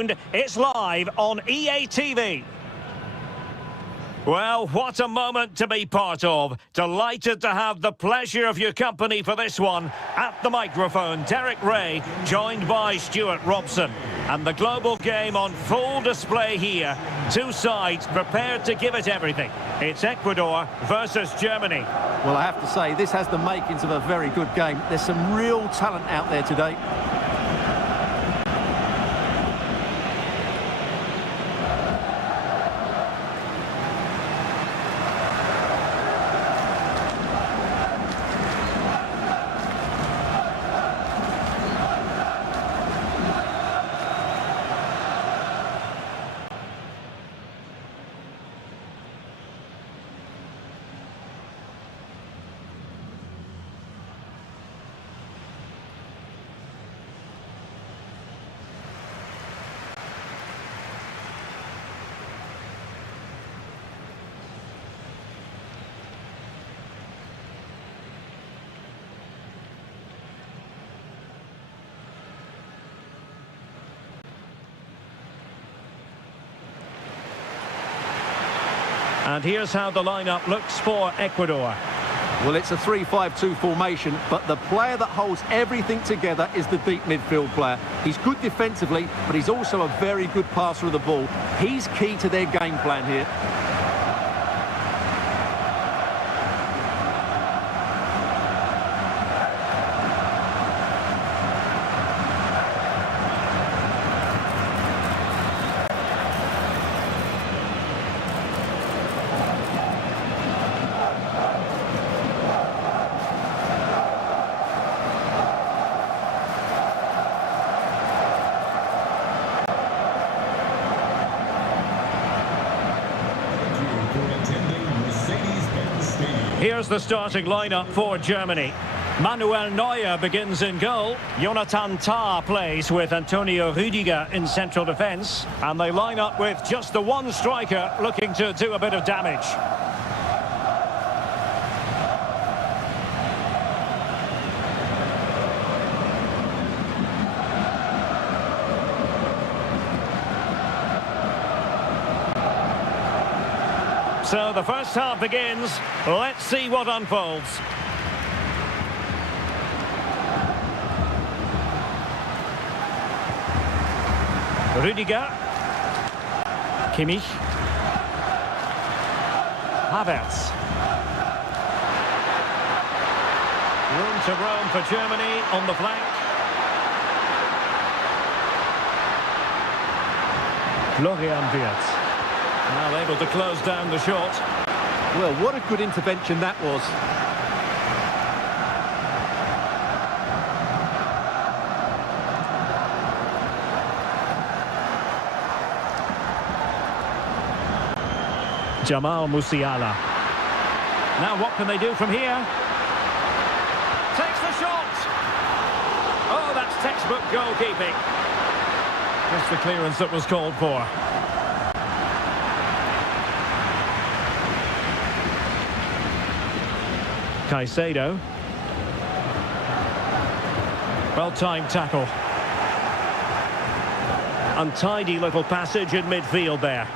tuned. It's live on EA TV. Well, what a moment to be part of. Delighted to have the pleasure of your company for this one. At the microphone, Derek Ray, joined by Stuart Robson. And the global game on full display here. Two sides prepared to give it everything. It's Ecuador versus Germany. Well, I have to say, this has the makings of a very good game. There's some real talent out there today. And here's how the lineup looks for Ecuador. Well, it's a 3-5-2 formation, but the player that holds everything together is the deep midfield player. He's good defensively, but he's also a very good passer of the ball. He's key to their game plan here. Here's the starting lineup for Germany. Manuel Neuer begins in goal. Jonathan Tah plays with Antonio Rüdiger in central defence. And they line up with just the one striker looking to do a bit of damage. So the first half begins. Let's see what unfolds. Rüdiger. Kimmich. Havertz. Room to roam for Germany on the flank. Florian Wirtz. Now able to close down the shot. Well, what a good intervention that was. Jamal Musiala. Now what can they do from here? Takes the shot! Oh, that's textbook goalkeeping. Just the clearance that was called for. Caicedo. Well-timed tackle. Untidy little passage in midfield there.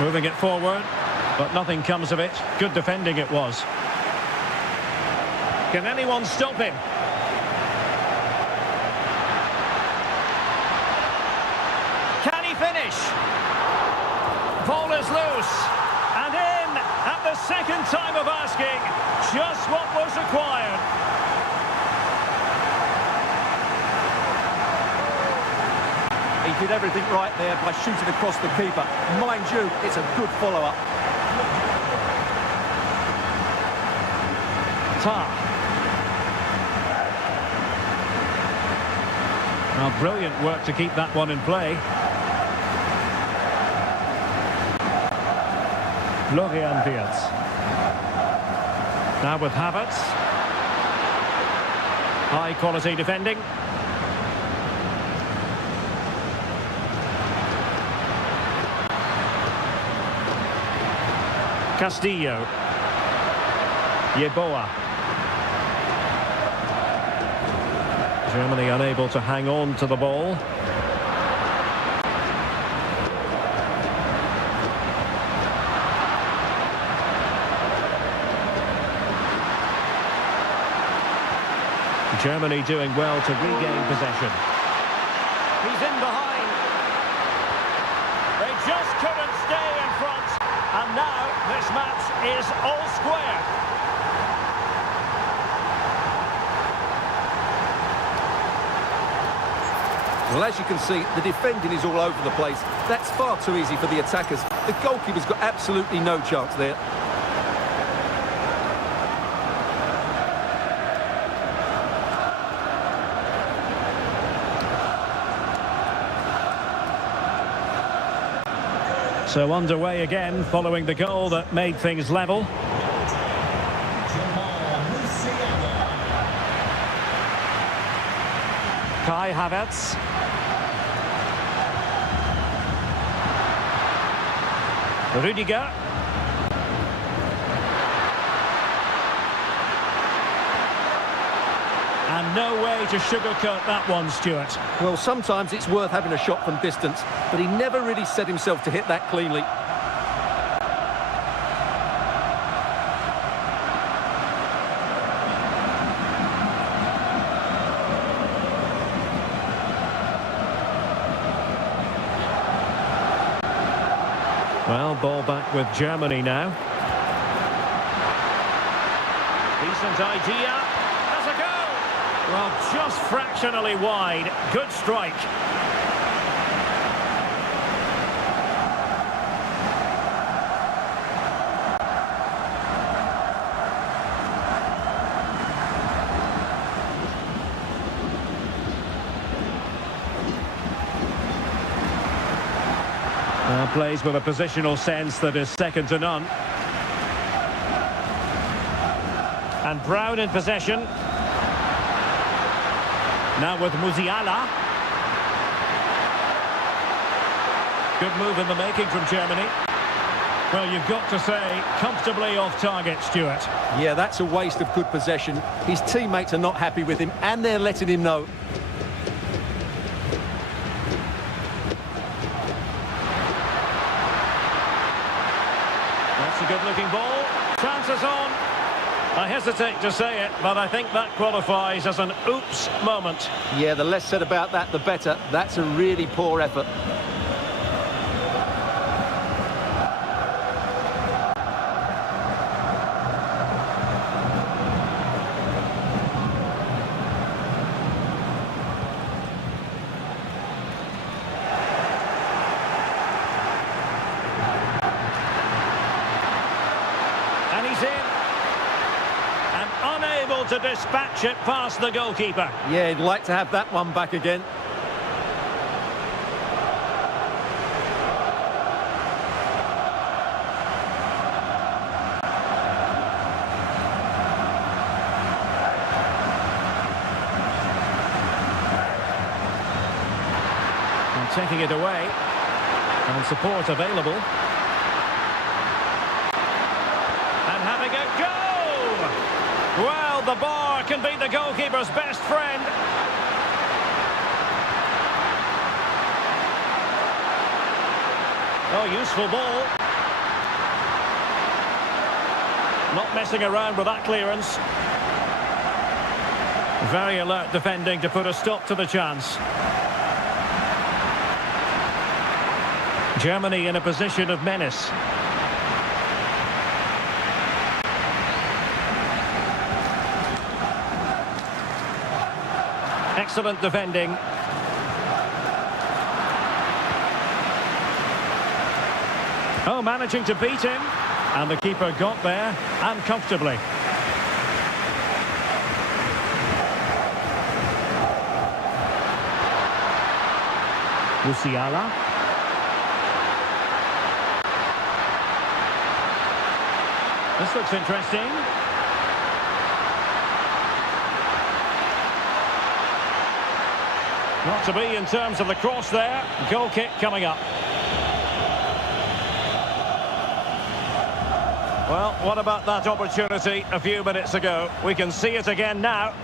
Moving it forward, but nothing comes of it. Good defending it was. Can anyone stop him? Can he finish? Ball is loose, and in at the second time of asking, just what was required. He did everything right there by shooting across the keeper. Mind you, it's a good follow-up. Tah. Now, brilliant work to keep that one in play. Florian Wirtz. Now with Havertz. High quality defending. Castillo. Yeboah. Germany unable to hang on to the ball. Germany doing well to regain possession. He's in behind. They just couldn't stay in front. And now this match is all square. Well, as you can see, the defending is all over the place. That's far too easy for the attackers. The goalkeeper's got absolutely no chance there. So underway again following the goal that made things level. Kai Havertz. Rudiger. And no way to sugarcoat that one, Stuart. Well, sometimes it's worth having a shot from distance, but he never really set himself to hit that cleanly. Well, ball back with Germany now. Decent idea. That's a goal! Well, just fractionally wide. Good strike. Plays with a positional sense that is second to none. And Brown in possession. Now with Musiala. Good move in the making from Germany. Well, you've got to say, comfortably off target, Stuart. Yeah, that's a waste of good possession. His teammates are not happy with him, and they're letting him know. That's a good-looking ball. Chances on. I hesitate to say it, but I think that qualifies as an oops moment. Yeah, the less said about that, the better. That's a really poor effort. And he's in. And unable to dispatch it past the goalkeeper. Yeah, he'd like to have that one back again. And taking it away. And support available. And having a go! Well, the bar can be the goalkeeper's best friend. Oh, useful ball. Not messing around with that clearance. Very alert defending to put a stop to the chance. Germany in a position of menace. Excellent defending. Oh, managing to beat him. And the keeper got there, and comfortably. Musiala. This looks interesting. Not to be in terms of the cross there. Goal kick coming up. Well, what about that opportunity a few minutes ago? We can see it again now.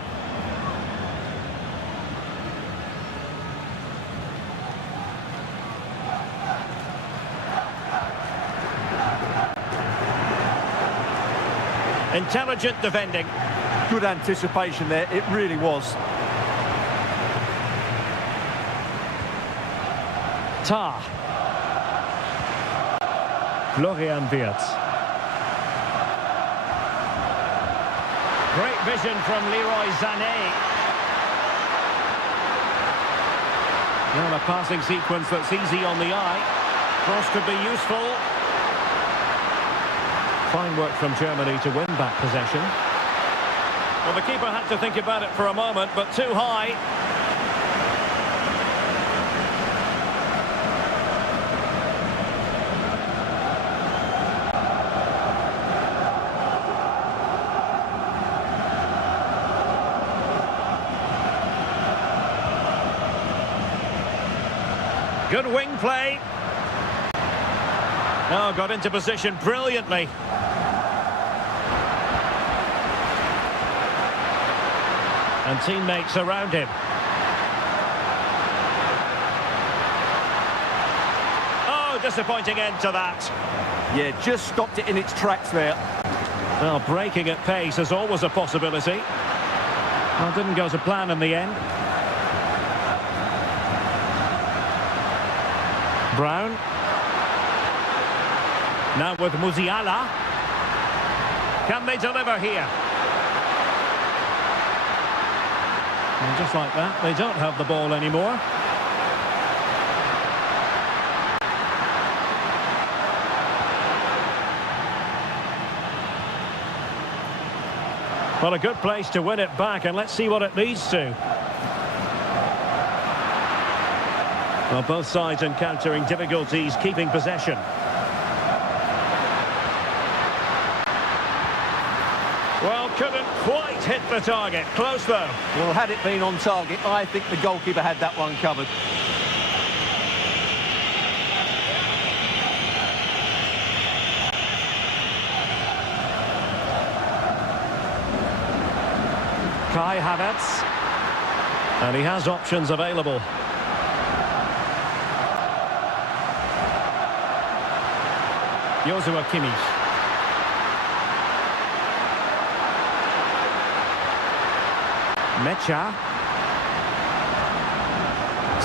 Intelligent defending. Good anticipation there, it really was. Tah. Florian Wirtz. Great vision from Leroy Sané. Well, a passing sequence that's easy on the eye. Cross could be useful. Fine work from Germany to win back possession. Well, the keeper had to think about it for a moment, but too high. Good wing play. Oh, got into position brilliantly. And teammates around him. Oh, disappointing end to that. Yeah, just stopped it in its tracks there. Well, breaking at pace is always a possibility. Well, didn't go to plan in the end. Brown. Now with Musiala. Can they deliver here? And just like that, they don't have the ball anymore. Well, a good place to win it back, and let's see what it leads to. Well, both sides encountering difficulties keeping possession. Well, couldn't quite hit the target. Close, though. Well, had it been on target, I think the goalkeeper had that one covered. Kai Havertz. And he has options available. Joshua Kimmich. Mecha.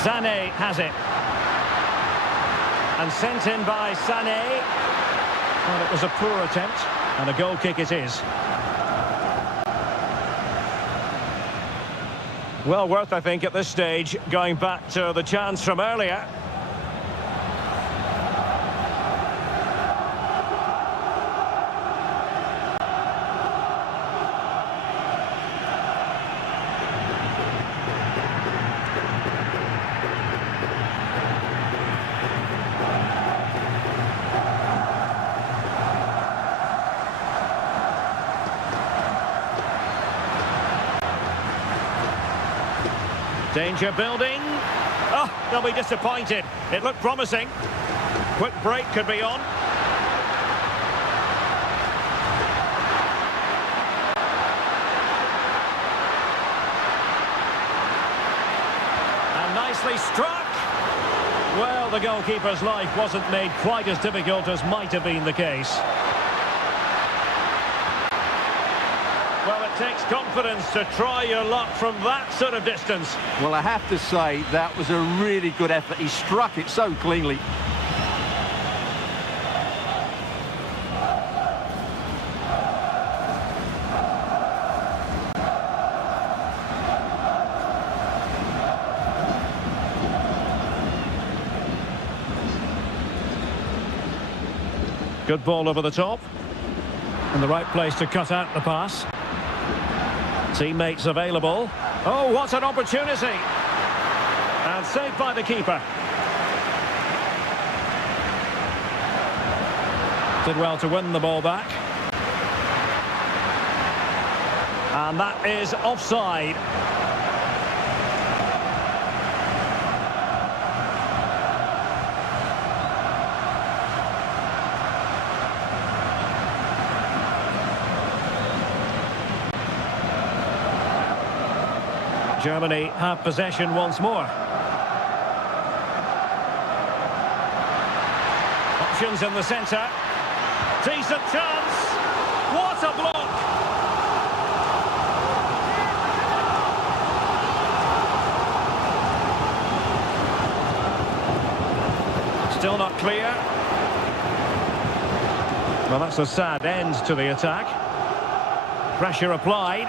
Sané has it. And sent in by Sané. Well, it was a poor attempt, and a goal kick it is. Well worth, I think, at this stage, going back to the chance from earlier. Danger building. Oh, they'll be disappointed. It looked promising. Quick break could be on. And nicely struck. Well, the goalkeeper's life wasn't made quite as difficult as might have been the case. Well, it takes confidence to try your luck from that sort of distance. Well, I have to say, that was a really good effort. He struck it so cleanly. Good ball over the top. In the right place to cut out the pass. Teammates available. Oh, what an opportunity! And saved by the keeper. Did well to win the ball back. And that is offside. Germany have possession once more. Options in the centre. Decent chance. What a block! Still not clear. Well, that's a sad end to the attack. Pressure applied.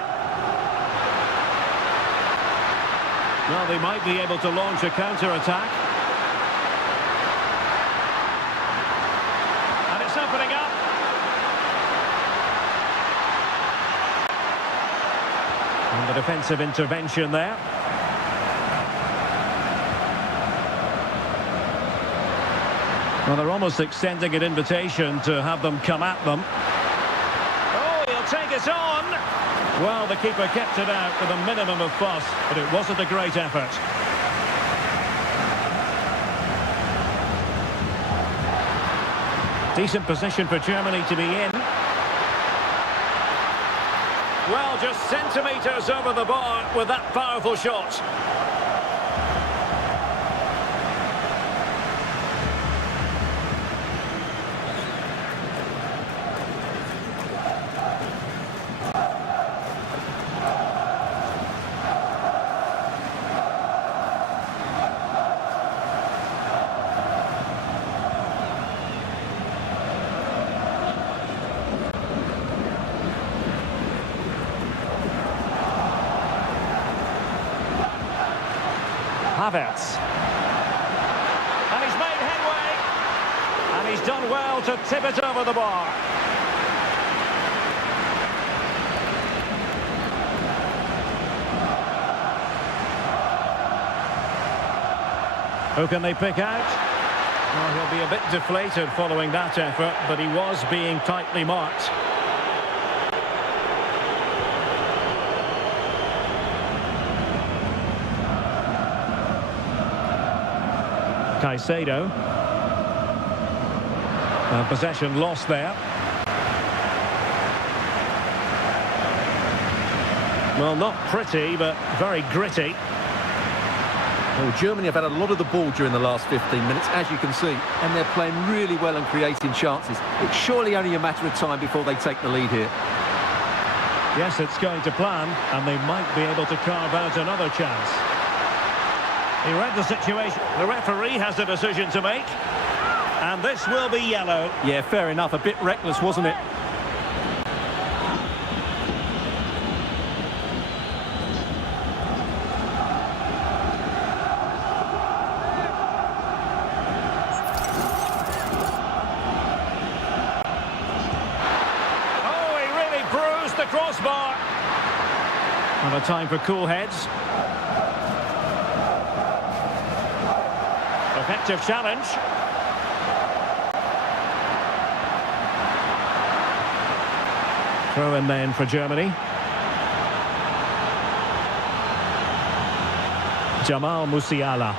Well, they might be able to launch a counter-attack. And it's opening up. And the defensive intervention there. Well, they're almost extending an invitation to have them come at them. Oh, he'll take it on. Well, the keeper kept it out with a minimum of fuss, but it wasn't a great effort. Decent position for Germany to be in. Well, just centimetres over the bar with that powerful shot. Havertz. And he's made headway. And he's done well to tip it over the bar. Who can they pick out? Well, he'll be a bit deflated following that effort, but he was being tightly marked. Caicedo. Possession lost there. Well, not pretty, but very gritty. Well, Germany have had a lot of the ball during the last 15 minutes, as you can see, and they're playing really well and creating chances. It's surely only a matter of time before they take the lead here. Yes, it's going to plan, and they might be able to carve out another chance. He read the situation. The referee has a decision to make. And this will be yellow. Yeah, fair enough. A bit reckless, wasn't it? Oh, he really bruised the crossbar. And a time for cool heads. Effective challenge. Throw in then for Germany. Jamal Musiala.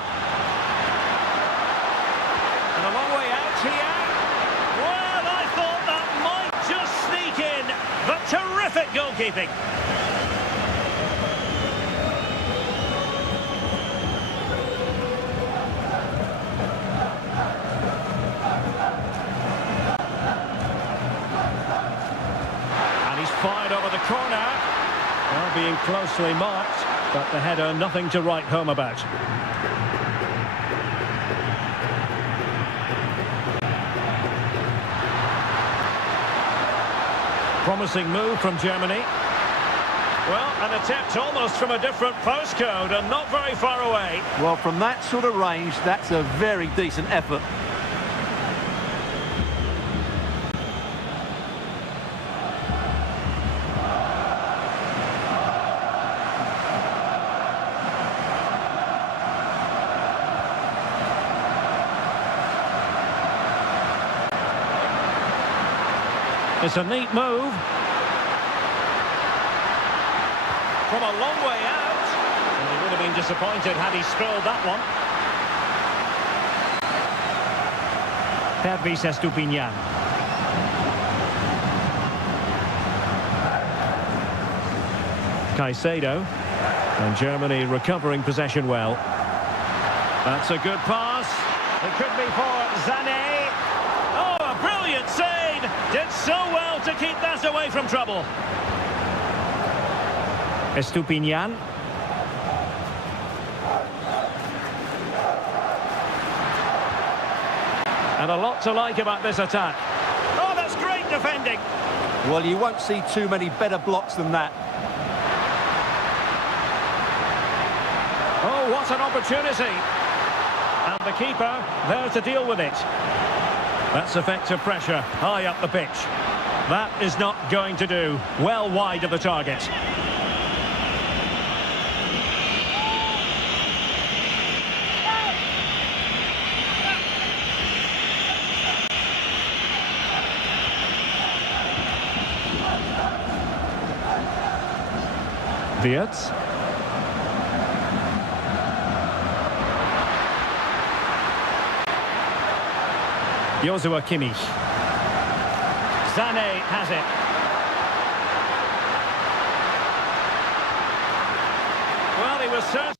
And a long way out here. Well, I thought that might just sneak in, but terrific goalkeeping. Fired over the corner. Well, being closely marked, but the header nothing to write home about. Promising move from Germany. Well, an attempt almost from a different postcode and not very far away. Well, from that sort of range, that's a very decent effort. It's a neat move. From a long way out. And he would have been disappointed had he spilled that one. Pervis Estupiñán. Caicedo. And Germany recovering possession well. That's a good pass. It could be for Sané. Oh, a brilliant save. Did so well to keep that away from trouble. Estupiñán. And a lot to like about this attack. Oh, that's great defending. Well, you won't see too many better blocks than that. Oh, what an opportunity. And the keeper there to deal with it. That's effective pressure high up the pitch. That is not going to do. Well wide of the target. Wirtz. Joshua Kimmich. Sané has it. Well, he was certain.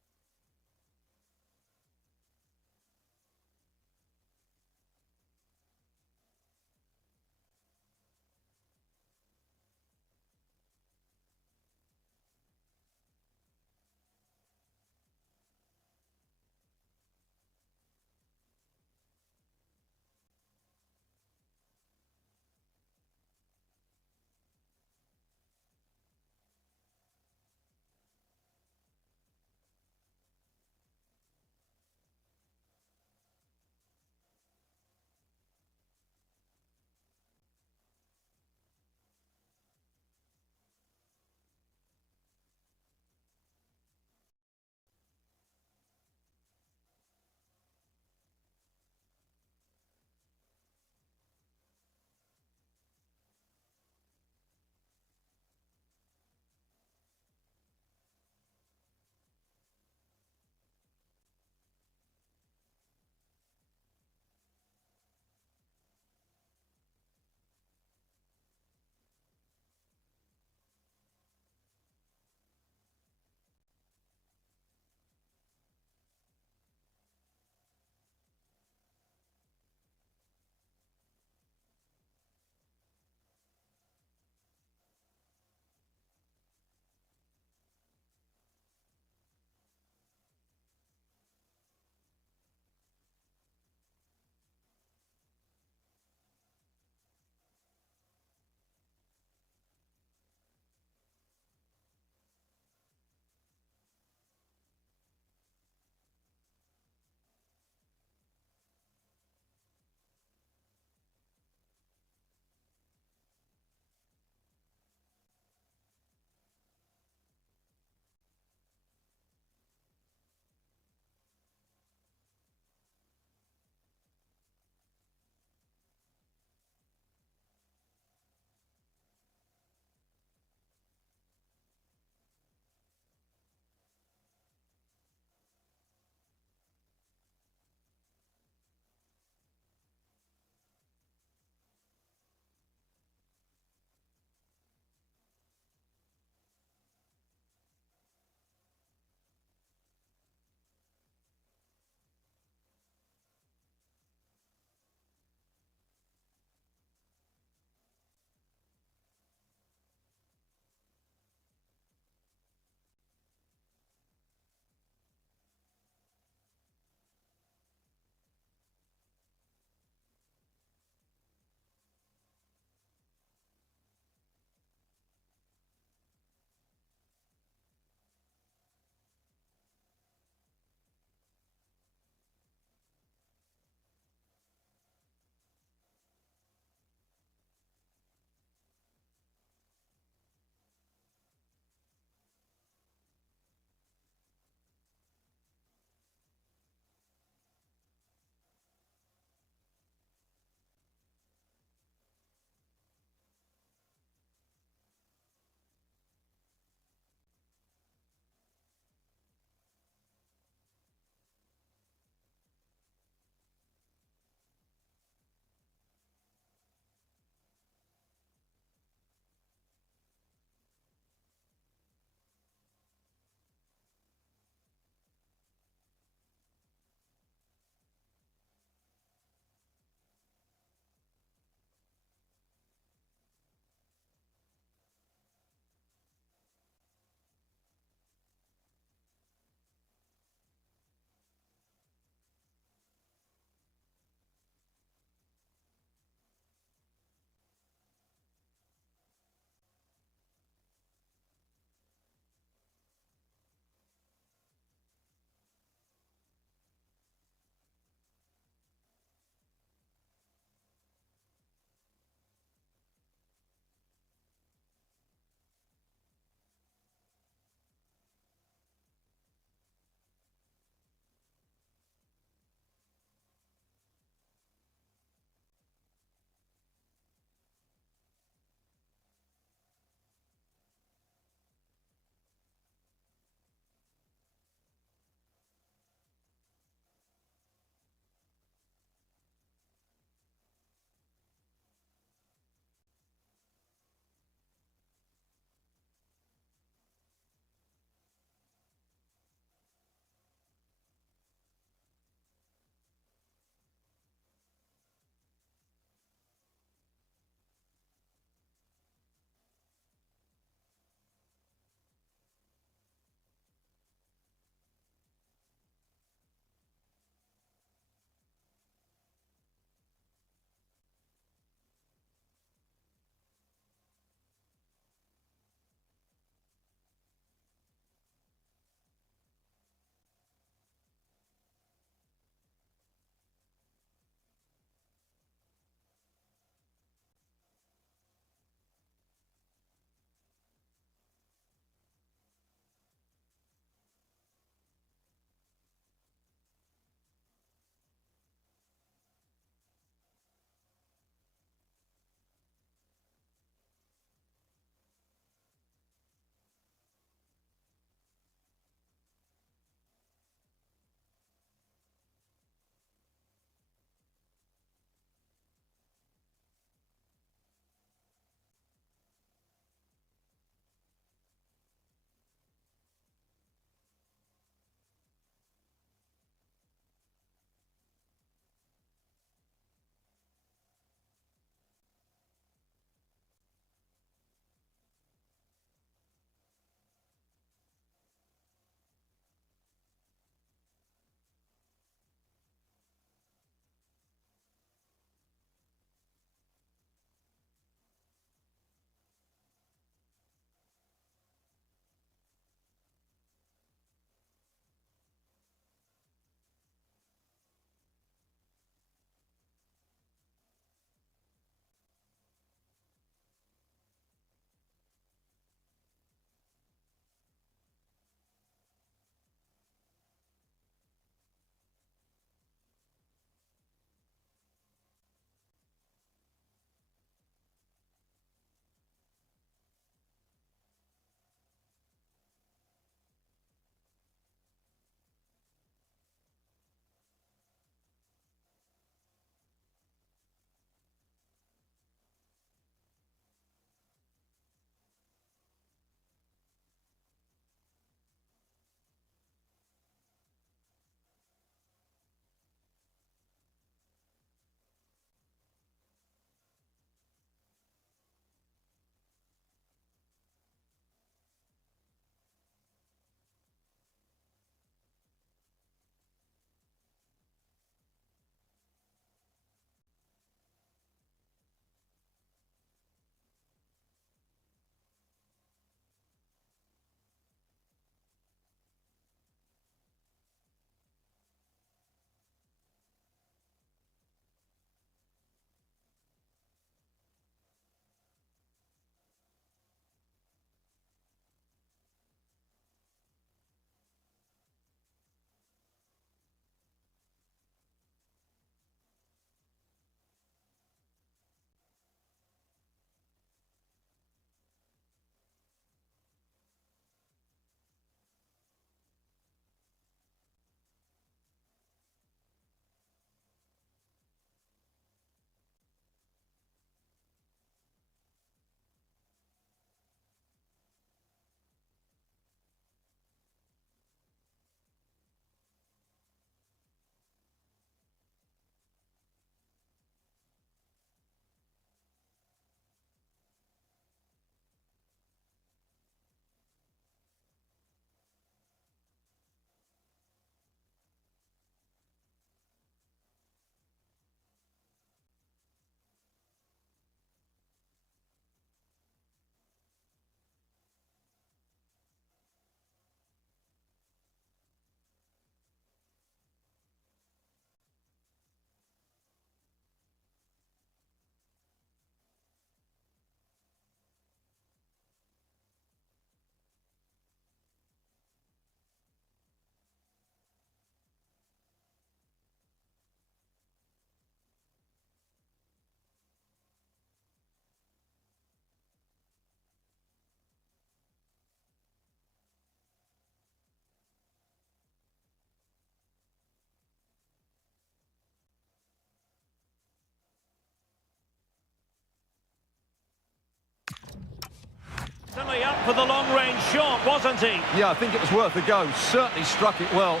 for the long-range shot, wasn't he? Yeah, I think it was worth a go. Certainly struck it well.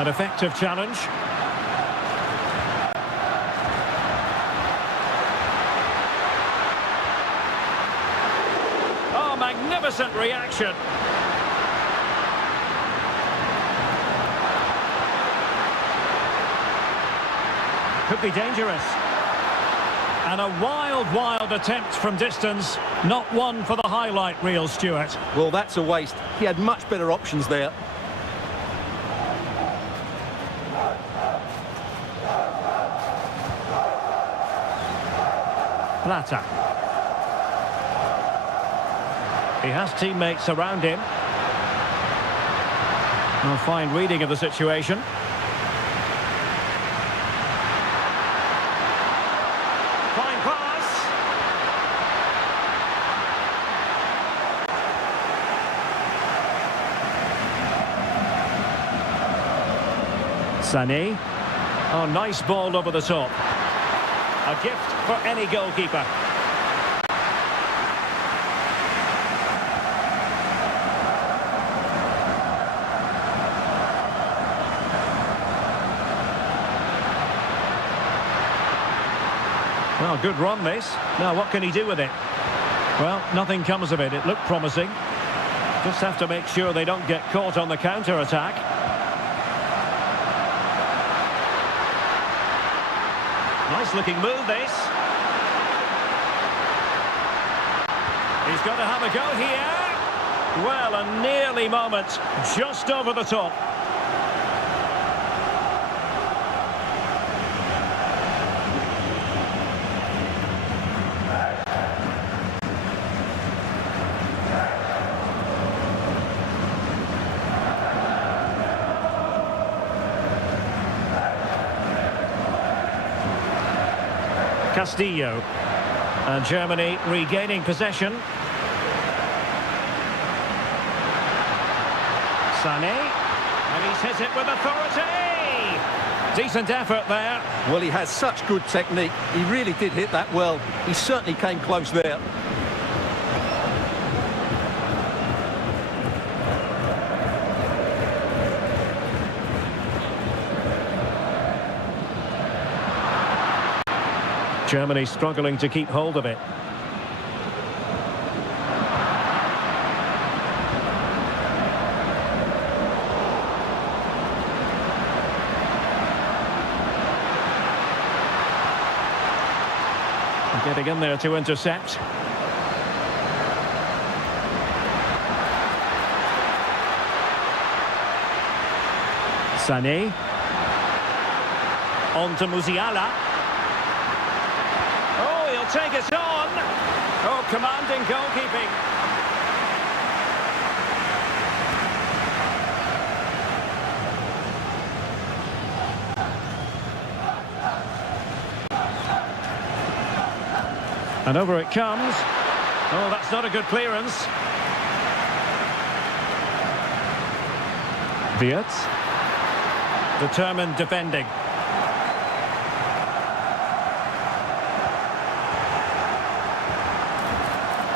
An effective challenge. Oh, magnificent reaction. Could be dangerous. And a wild attempt from distance. Not one for the highlight reel, Stuart. Well, that's a waste. He had much better options there. Plata. He has teammates around him. A fine reading of the situation. Fine pass. Sané. Oh, nice ball over the top. A gift for any goalkeeper. Well, good run this. Now, what can he do with it? Well, nothing comes of it. It looked promising. Just have to make sure they don't get caught on the counter-attack. Nice looking move, this. He's got to have a go here. Well, a nearly moment, just over the top. Castillo, and Germany regaining possession. Sané, and he's hit it with authority. Decent effort there. Well, he has such good technique. He really did hit that well. He certainly came close there. Germany struggling to keep hold of it. Getting in there to intercept. Sané. On to Musiala. Oh, he'll take it on. Oh, commanding goalkeeping. And over it comes. Oh, that's not a good clearance. Wirtz. Determined defending.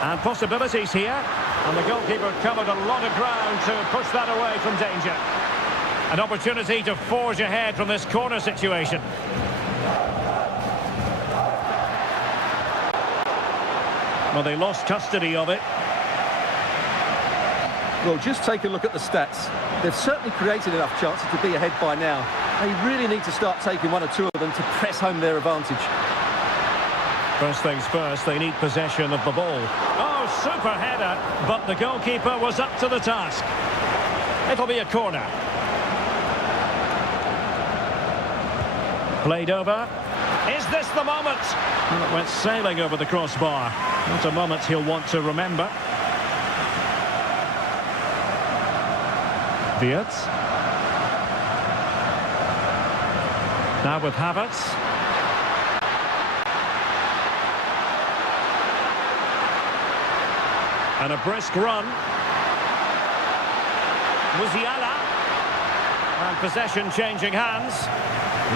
And possibilities here. And the goalkeeper covered a lot of ground to push that away from danger. An opportunity to forge ahead from this corner situation. Well, they lost custody of it. Well, just take a look at the stats. They've certainly created enough chances to be ahead by now. They really need to start taking one or two of them to press home their advantage. First things first, they need possession of the ball. Oh, super header, but the goalkeeper was up to the task. It'll be a corner. Played over. Is this the moment? Well, it went sailing over the crossbar. Not a moment he'll want to remember. Wirtz. Now with Havertz. And a brisk run. Musiala. And possession changing hands.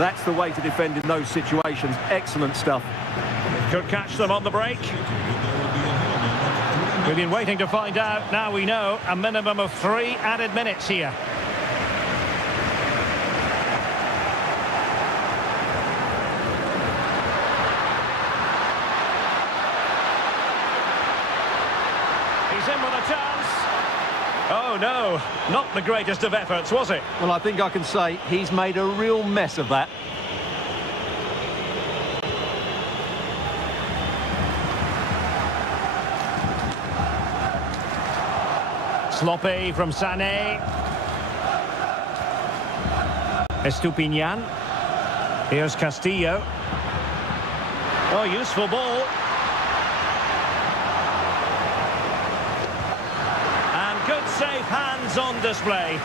That's the way to defend in those situations. Excellent stuff. Could catch them on the break. We've been waiting to find out. Now we know a minimum of 3 added minutes here. He's in with a chance. Oh no, not the greatest of efforts, was it? Well, I think I can say he's made a real mess of that. Sloppy from Sané. Estupinian. Here's Castillo. Oh, useful ball. And good safe hands on display.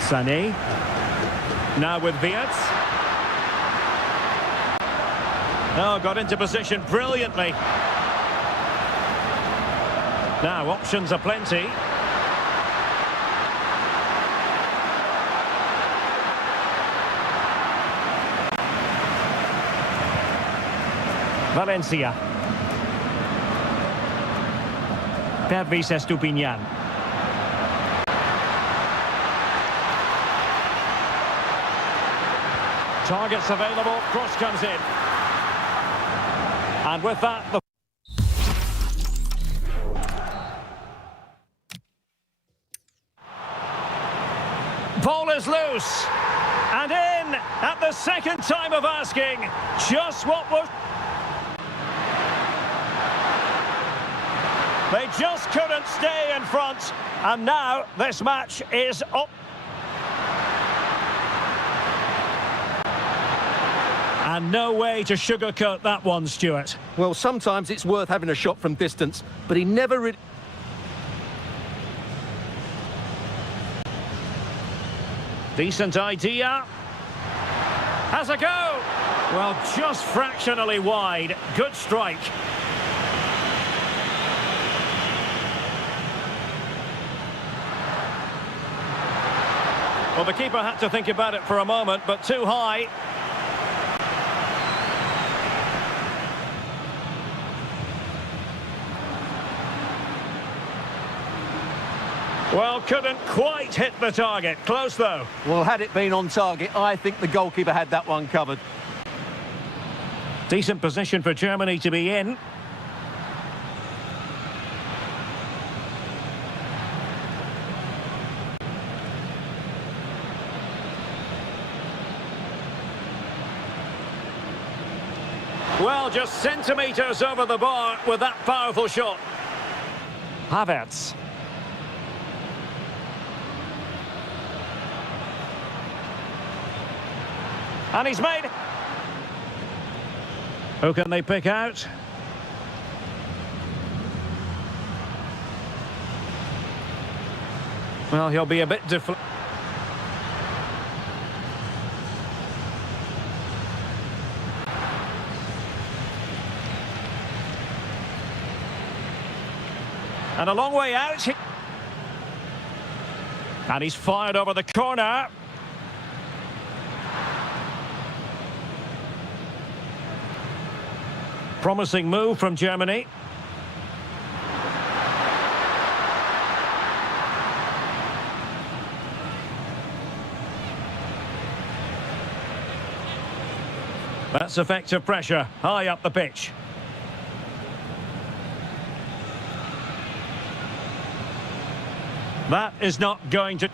Sané. Now with Wirtz. Oh, got into position brilliantly. Now, options are plenty. Valencia. Pervis Estupinian. Targets available, cross comes in. And with that, the ball is loose, and in at the second time of asking, just what was... They just couldn't stay in front, and now this match is up. And no way to sugarcoat that one, Stuart. Well, sometimes it's worth having a shot from distance, but he never really... Decent idea. Has a go. Well, just fractionally wide. Good strike. Well, the keeper had to think about it for a moment, but too high. Well, couldn't quite hit the target. Close, though. Well, had it been on target, I think the goalkeeper had that one covered. Decent position for Germany to be in. Well, just centimetres over the bar with that powerful shot. Havertz. And he's made... Who can they pick out? Well, he'll be a bit and a long way out. And he's fired over the corner. Promising move from Germany. That's effective pressure, high up the pitch. That is not going to...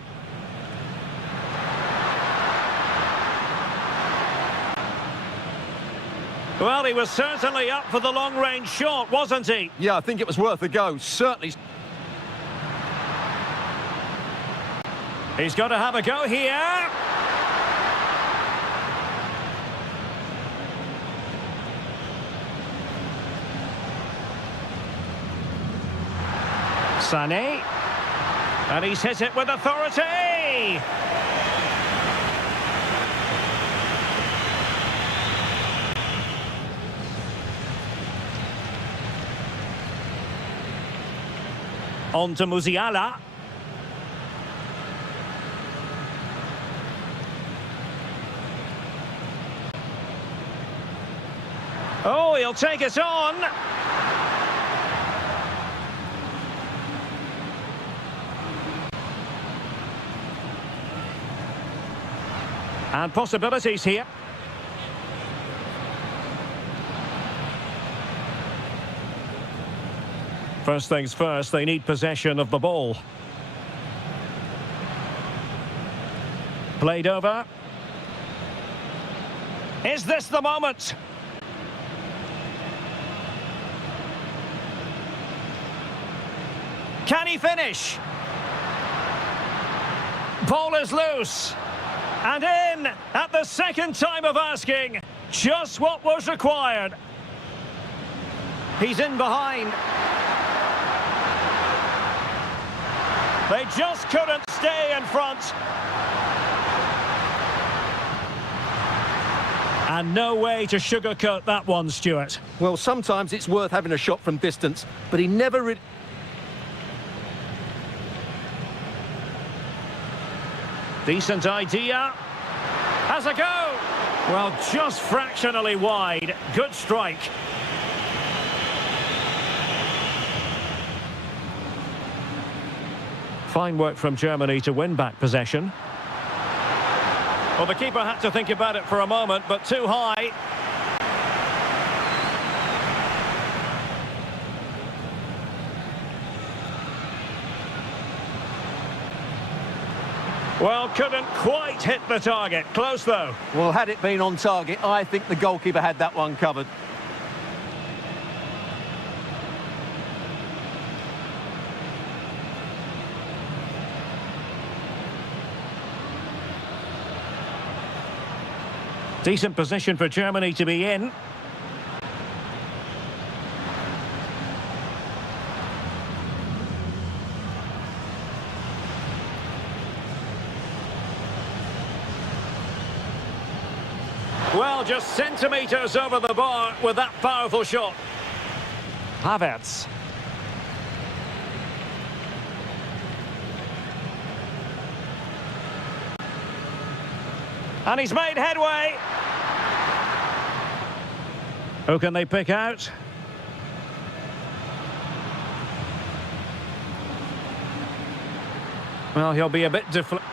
Well, he was certainly up for the long-range shot, wasn't he? Yeah, I think it was worth a go, certainly. He's got to have a go here. Sané. And he's hit it with authority. On to Musiala. Oh, he'll take it on. And possibilities here. First things first, they need possession of the ball. Played over. Is this the moment? Can he finish? Ball is loose. And in at the second time of asking. Just what was required. He's in behind. They just couldn't stay in front. And no way to sugarcoat that one, Stuart. Well, sometimes it's worth having a shot from distance, but he never really... Decent idea. Has a go. Well, just fractionally wide. Good strike. Fine work from Germany to win back possession. Well, the keeper had to think about it for a moment, but too high. Well, couldn't quite hit the target. Close, though. Well, had it been on target, I think the goalkeeper had that one covered. Decent position for Germany to be in. Well, just centimetres over the bar with that powerful shot. Havertz. And he's made headway. Who can they pick out? Well, he'll be a bit deflated.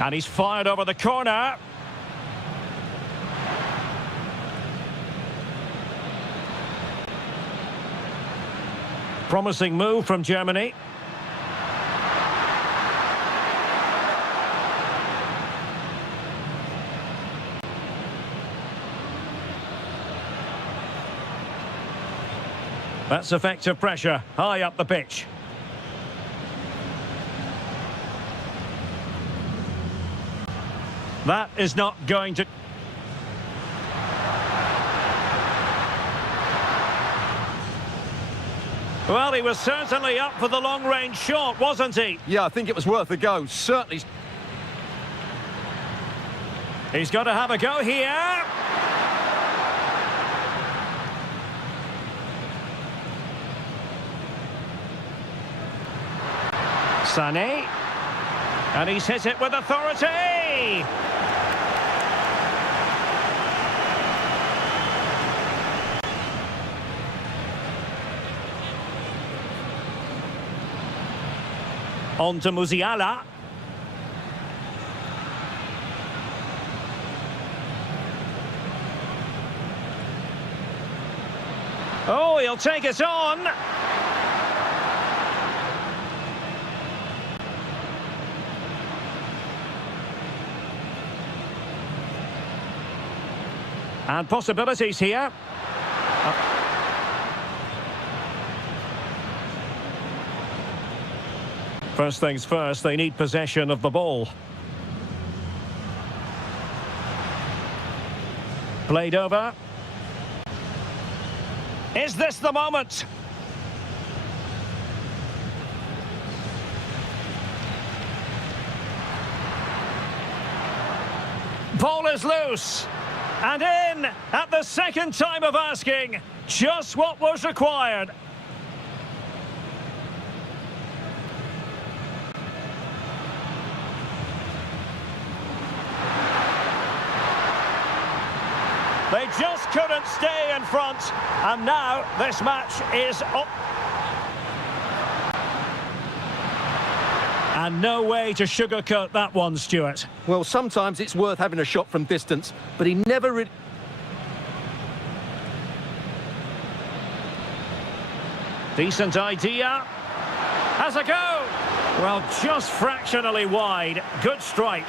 And he's fired over the corner. Promising move from Germany. That's effective pressure, high up the pitch. That is not going to... Well, he was certainly up for the long-range shot, wasn't he? Yeah, I think it was worth a go, certainly. He's got to have a go here. Sané. And he's hit it with authority. On to Musiala. Oh, he'll take it on. And possibilities here. First things first, they need possession of the ball. Played over. Is this the moment? Ball is loose. And in at the second time of asking. Just what was required. They just couldn't stay in front. And now this match is up. And no way to sugarcoat that one, Stuart. Well, sometimes it's worth having a shot from distance, but he never really... Decent idea. Has a go. Well, just fractionally wide. Good strike.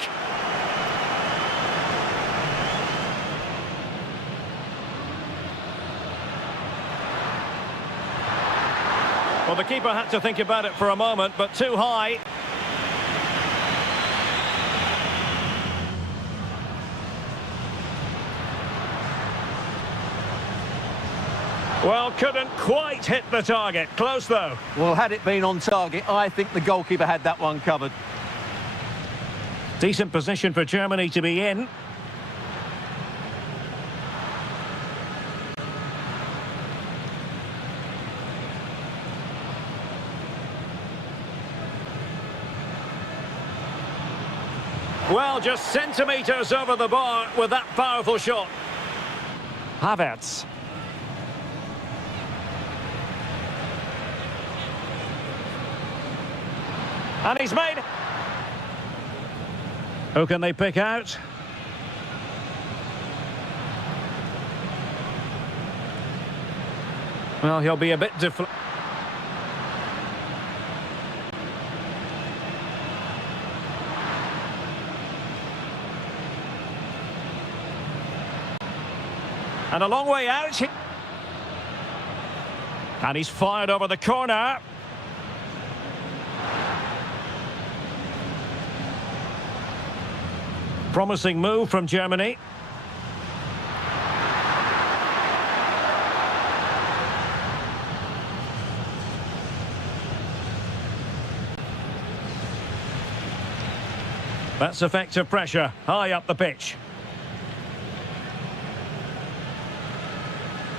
Well, the keeper had to think about it for a moment, but too high. Well, couldn't quite hit the target. Close, though. Well, had it been on target, I think the goalkeeper had that one covered. Decent position for Germany to be in. Well, just centimetres over the bar with that powerful shot. Havertz. And he's made... Who can they pick out? Well, he'll be a bit and a long way out. And he's fired over the corner. Promising move from Germany. That's effective pressure, high up the pitch.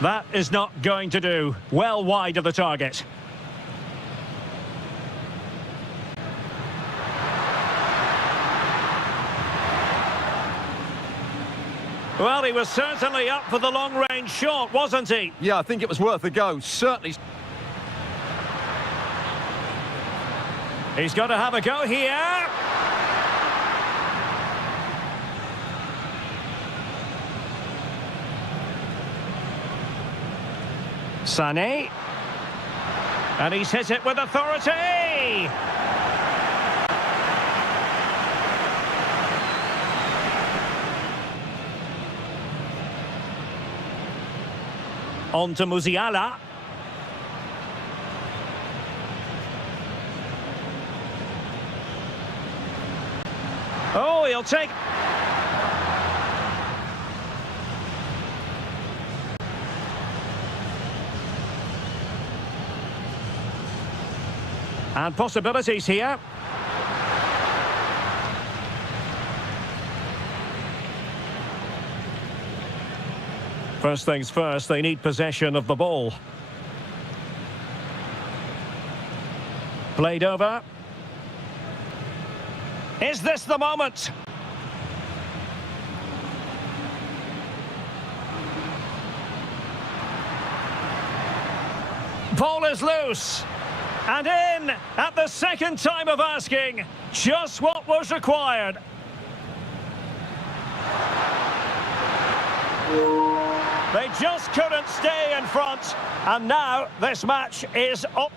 That is not going to do. Well wide of the target. Well, he was certainly up for the long-range shot, wasn't he? Yeah, I think it was worth a go, certainly. He's got to have a go here. Sané. And he's hit it with authority. On to Musiala. Oh, he'll take... And possibilities here. First things first, they need possession of the ball. Played over. Is this the moment? Ball is loose. And in at the second time of asking. Just what was required. They just couldn't stay in front. And now this match is up.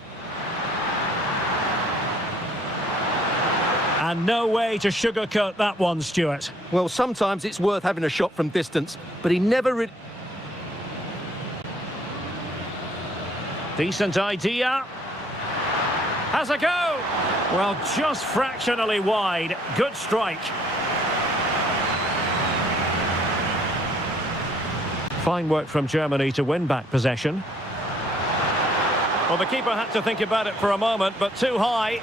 And no way to sugarcoat that one, Stuart. Well, sometimes it's worth having a shot from distance, but he never really... Decent idea. Has a go. Well, just fractionally wide. Good strike. Fine work from Germany to win back possession. Well, the keeper had to think about it for a moment, but too high.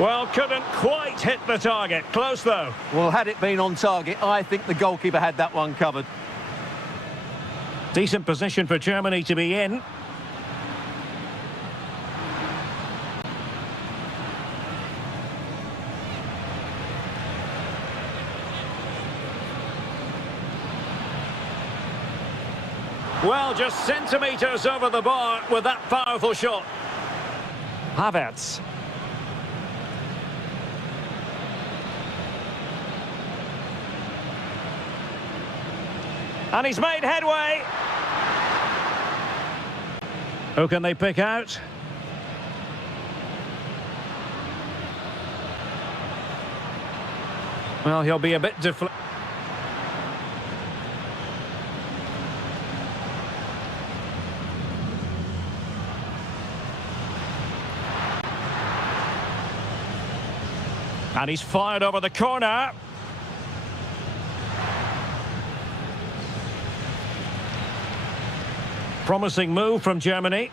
Well, couldn't quite hit the target. Close, though. Well, had it been on target, I think the goalkeeper had that one covered. Decent position for Germany to be in. Well, just centimetres over the bar with that powerful shot. Havertz. And he's made headway. Who can they pick out? Well, he'll be a bit deflated. And he's fired over the corner. Promising move from Germany.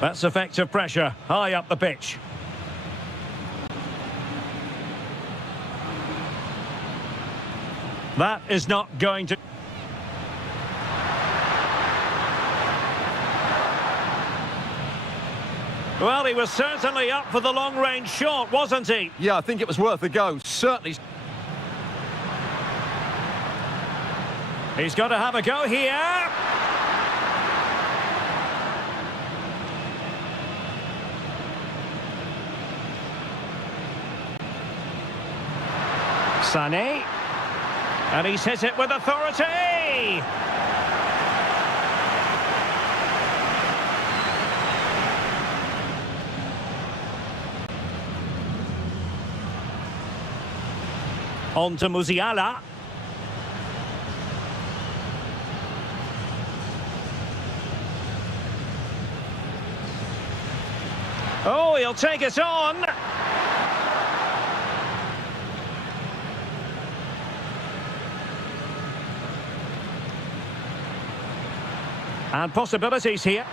That's effective pressure, high up the pitch. That is not going to... Well, he was certainly up for the long-range shot, wasn't he? Yeah, I think it was worth a go, certainly. He's got to have a go here. Sané. And he's hit it with authority! On to Musiala. Oh, he'll take it on! And possibilities here.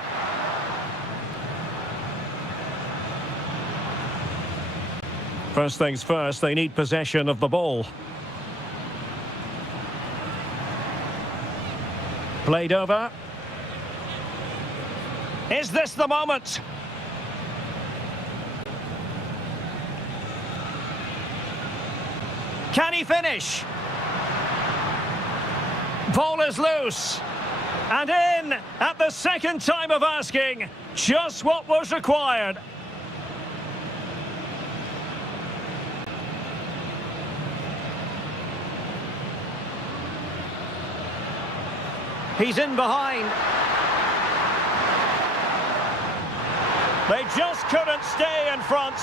First things first, they need possession of the ball. Played over. Is this the moment? Can he finish? Ball is loose. And in at the second time of asking, just what was required. He's in behind. They just couldn't stay in front.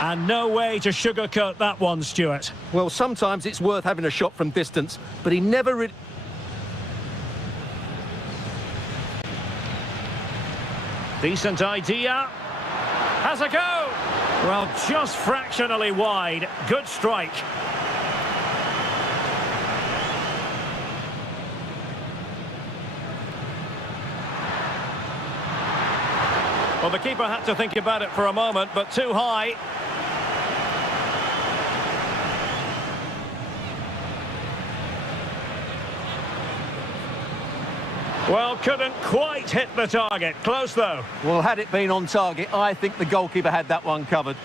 And no way to sugarcoat that one, Stuart. Well, sometimes it's worth having a shot from distance, but he never really... Decent idea. Has a go. Well, just fractionally wide. Good strike. Well, the keeper had to think about it for a moment, but too high. Well, couldn't quite hit the target. Close, though. Well, had it been on target, I think the goalkeeper had that one covered.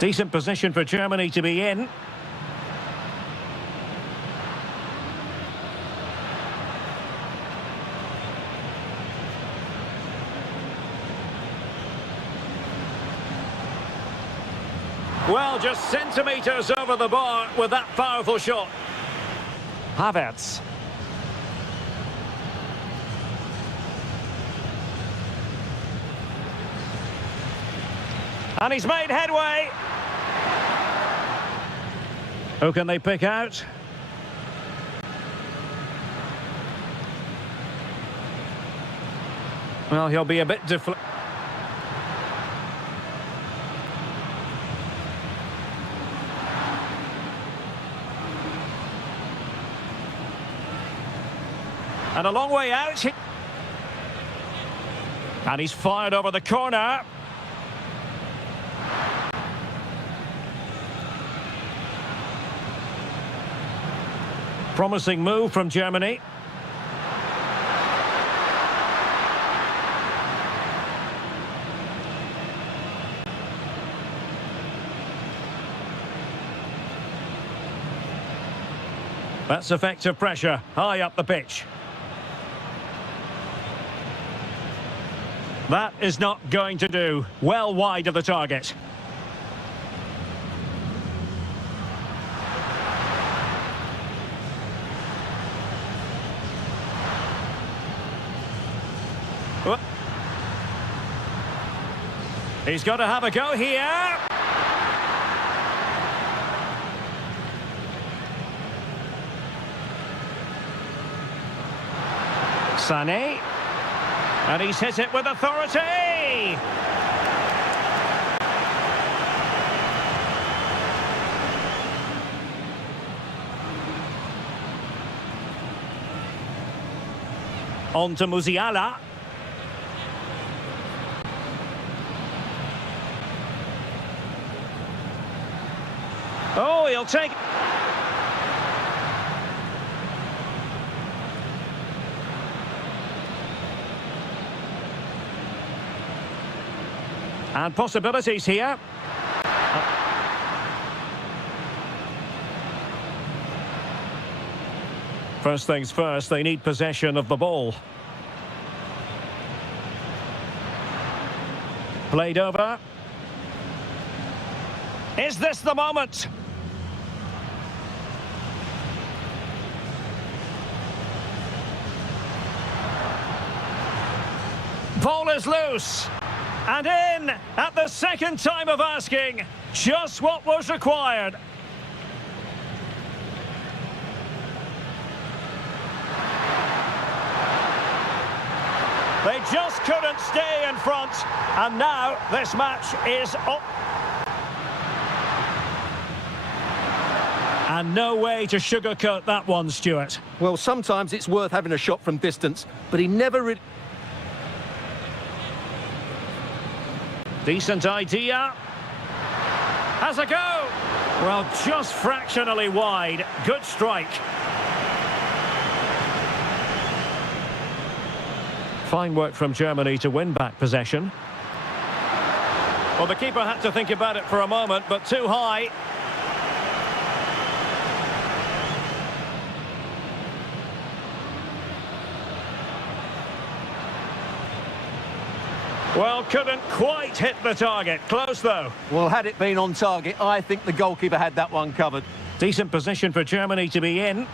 Decent position for Germany to be in. Well, just centimetres over the bar with that powerful shot. Havertz. And he's made headway. Who can they pick out? Well, he'll be a bit deflated. And a long way out. And he's fired over the corner. Promising move from Germany. That's effective pressure, high up the pitch. That is not going to do. Well wide of the target. He's got to have a go here. Sané. And he's hit it with authority. On to Musiala. Oh, he'll take... And possibilities here. First things first, they need possession of the ball. Played over. Is this the moment? Ball is loose. And in at the second time of asking, just what was required. They just couldn't stay in front, and now this match is up. And no way to sugarcoat that one, Stuart. Well, sometimes it's worth having a shot from distance, but he never really... Decent idea. Has a go. Well, just fractionally wide. Good strike. Fine work from Germany to win back possession. Well, the keeper had to think about it for a moment, but too high. Well, couldn't quite hit the target. Close, though. Well, had it been on target, I think the goalkeeper had that one covered. Decent position for Germany to be in.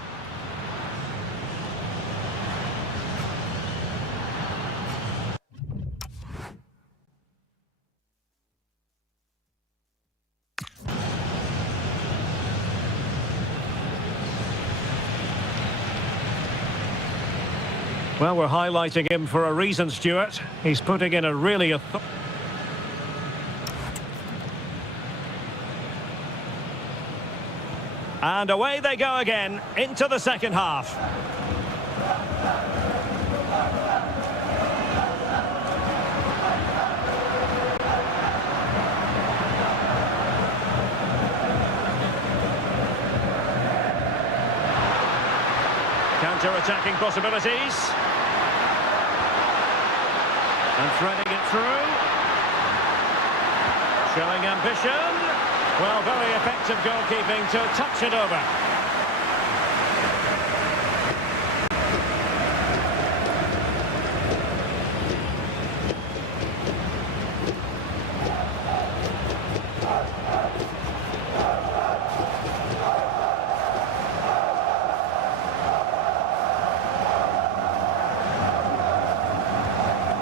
Well, we're highlighting him for a reason, Stuart. He's putting in a really... And away they go again, into the second half. Counter-attacking possibilities. And threading it through. Showing ambition. Well, very effective goalkeeping to touch it over.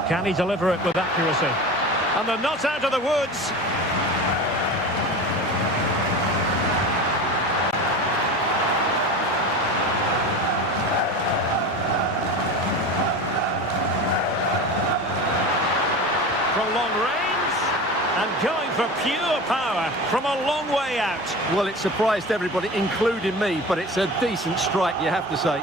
Can he deliver it with accuracy? And they're not out of the woods. And going for pure power from a long way out. Well, it surprised everybody, including me, but it's a decent strike, you have to say.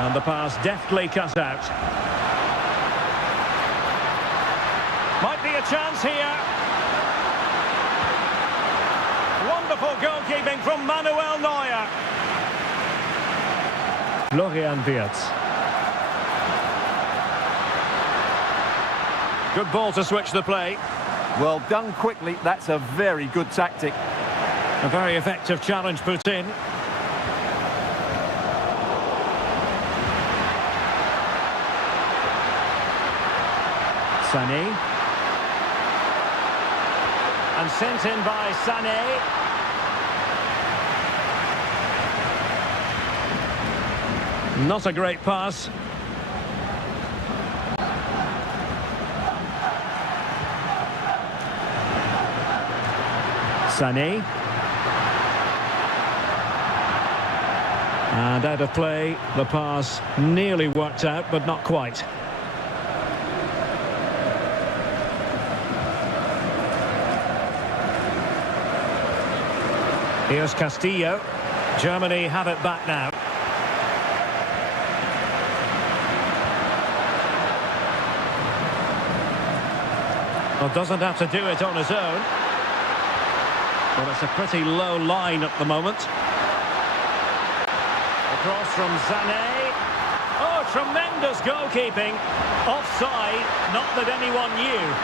And the pass deftly cut out. Might be a chance here. Wonderful goalkeeping from Manuel Neuer. Florian Wirtz. Good ball to switch the play. Well done quickly, that's a very good tactic. A very effective challenge put in. Sané. And sent in by Sané. Not a great pass. Sané. And out of play, the pass nearly worked out, but not quite. Here's Castillo. Germany have it back now. Well, doesn't have to do it on his own. But it's a pretty low line at the moment. Across from Sané. Oh, tremendous goalkeeping. Offside, not that anyone knew.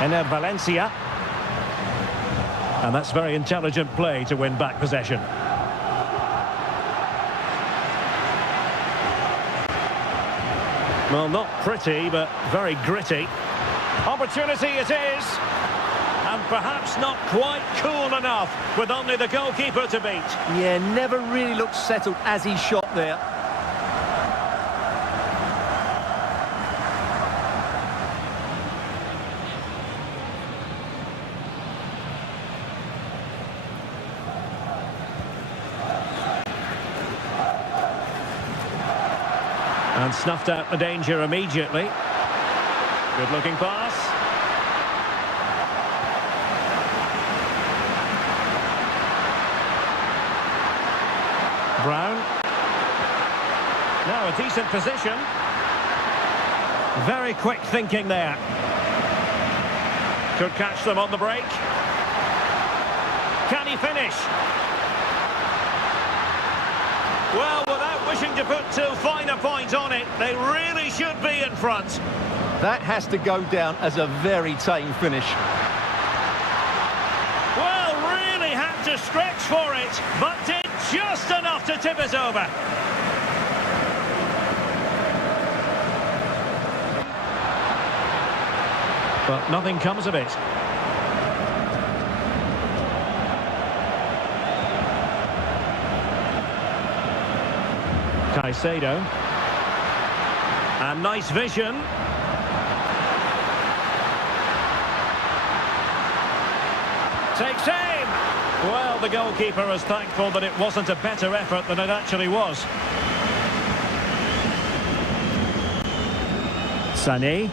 Ener Valencia. And that's very intelligent play to win back possession. Well, not pretty, but very gritty. Opportunity it is. And perhaps not quite cool enough with only the goalkeeper to beat. Yeah, never really looked settled as he shot there. And snuffed out the danger immediately. Good looking pass. Brown. Now a decent position. Very quick thinking there. Could catch them on the break. Can he finish? Well, without wishing to put too fine a point on it, they really should be in front. That has to go down as a very tame finish. Well, really had to stretch for it, but did just enough to tip it over. But nothing comes of it. Caicedo. And nice vision. Takes aim. Well, the goalkeeper is thankful that it wasn't a better effort than it actually was. Sané.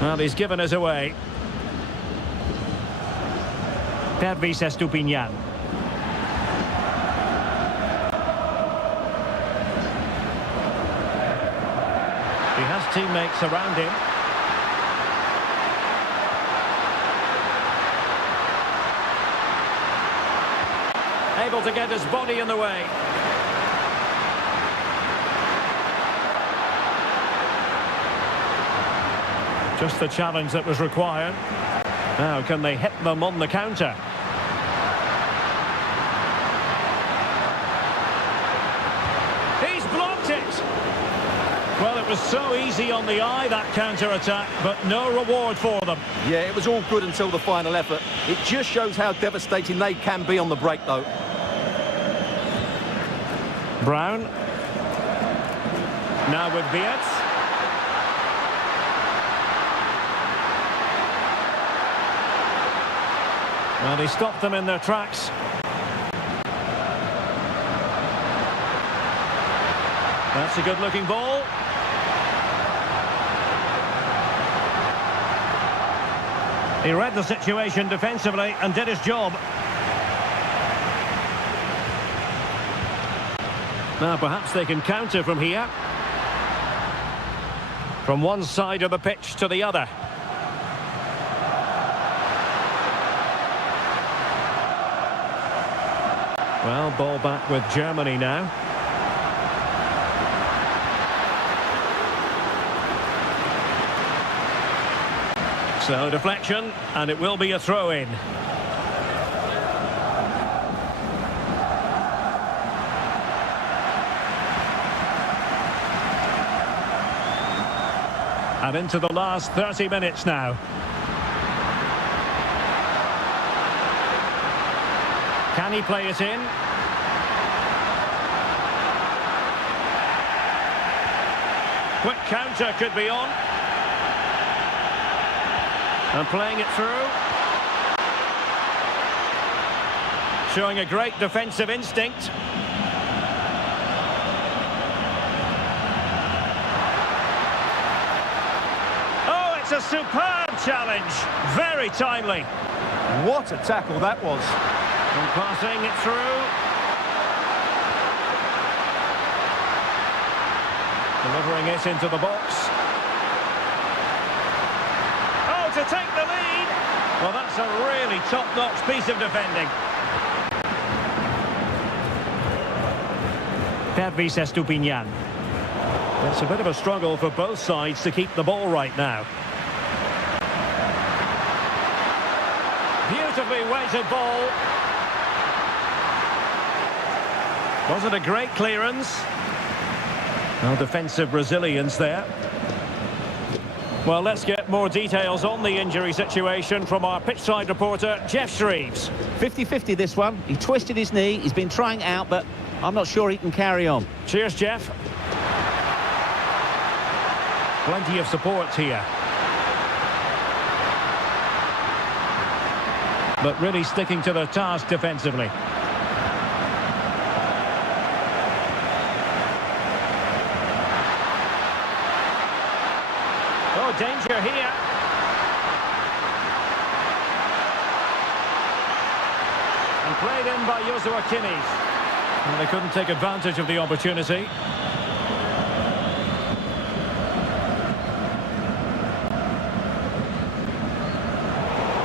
Well, he's given us away. Pervis Estupinian. He has teammates around him. Able to get his body in the way. Just the challenge that was required. Now, can they hit them on the counter? Well, it was so easy on the eye, that counter-attack, but no reward for them. Yeah, it was all good until the final effort. It just shows how devastating they can be on the break, though. Brown. Now with Viet. Well, he stopped them in their tracks. That's a good-looking ball. He read the situation defensively and did his job. Now perhaps they can counter from here. From one side of the pitch to the other. Well, ball back with Germany now. So deflection, and it will be a throw-in. And into the last 30 minutes now. Can he play it in? Quick counter could be on. And playing it through. Showing a great defensive instinct. Oh, it's a superb challenge. Very timely. What a tackle that was. And passing it through. Delivering it into the box. To take the lead. Well, that's a really top-notch piece of defending. Pervis Estupinian. It's a bit of a struggle for both sides to keep the ball right now. Beautifully weighted ball. Wasn't a great clearance. No defensive resilience there. Well, let's get more details on the injury situation from our pitchside reporter, Jeff Shreves. 50-50 this one. He twisted his knee. He's been trying out, but I'm not sure he can carry on. Cheers, Jeff. Plenty of support here. But really sticking to the task defensively. Danger here. And played in by Joshua Kimmich. And they couldn't take advantage of the opportunity.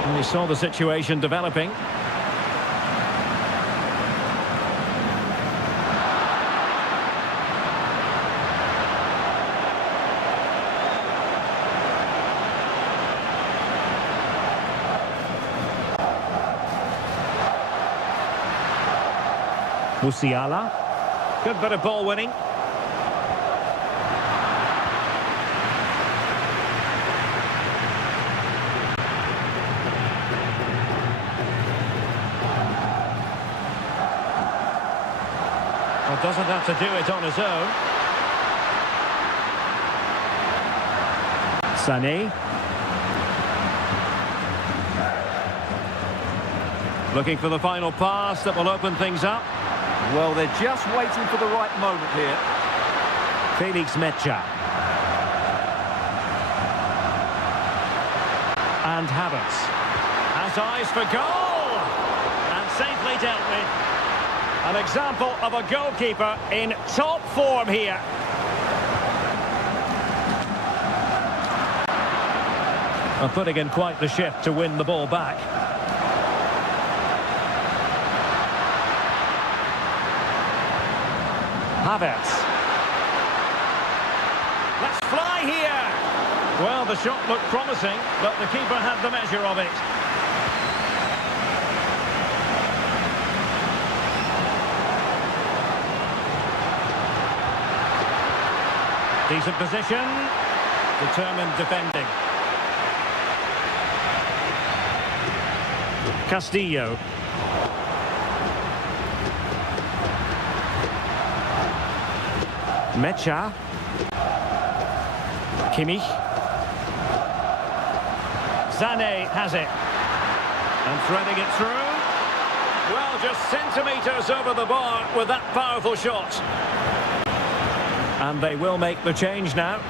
And we saw the situation developing. Musiala. Good bit of ball winning. Well, doesn't have to do it on his own. Sané. Looking for the final pass that will open things up. Well, they're just waiting for the right moment here. Felix Mecha. And Havertz. Has eyes for goal! And safely dealt with. An example of a goalkeeper in top form here. And putting in quite the shift to win the ball back. Havertz. Let's fly here. Well, the shot looked promising, but the keeper had the measure of it. Decent position. Determined defending. Castillo. Mecha. Kimmich. Sané has it. And threading it through. Well, just centimetres over the bar with that powerful shot. And they will make the change now.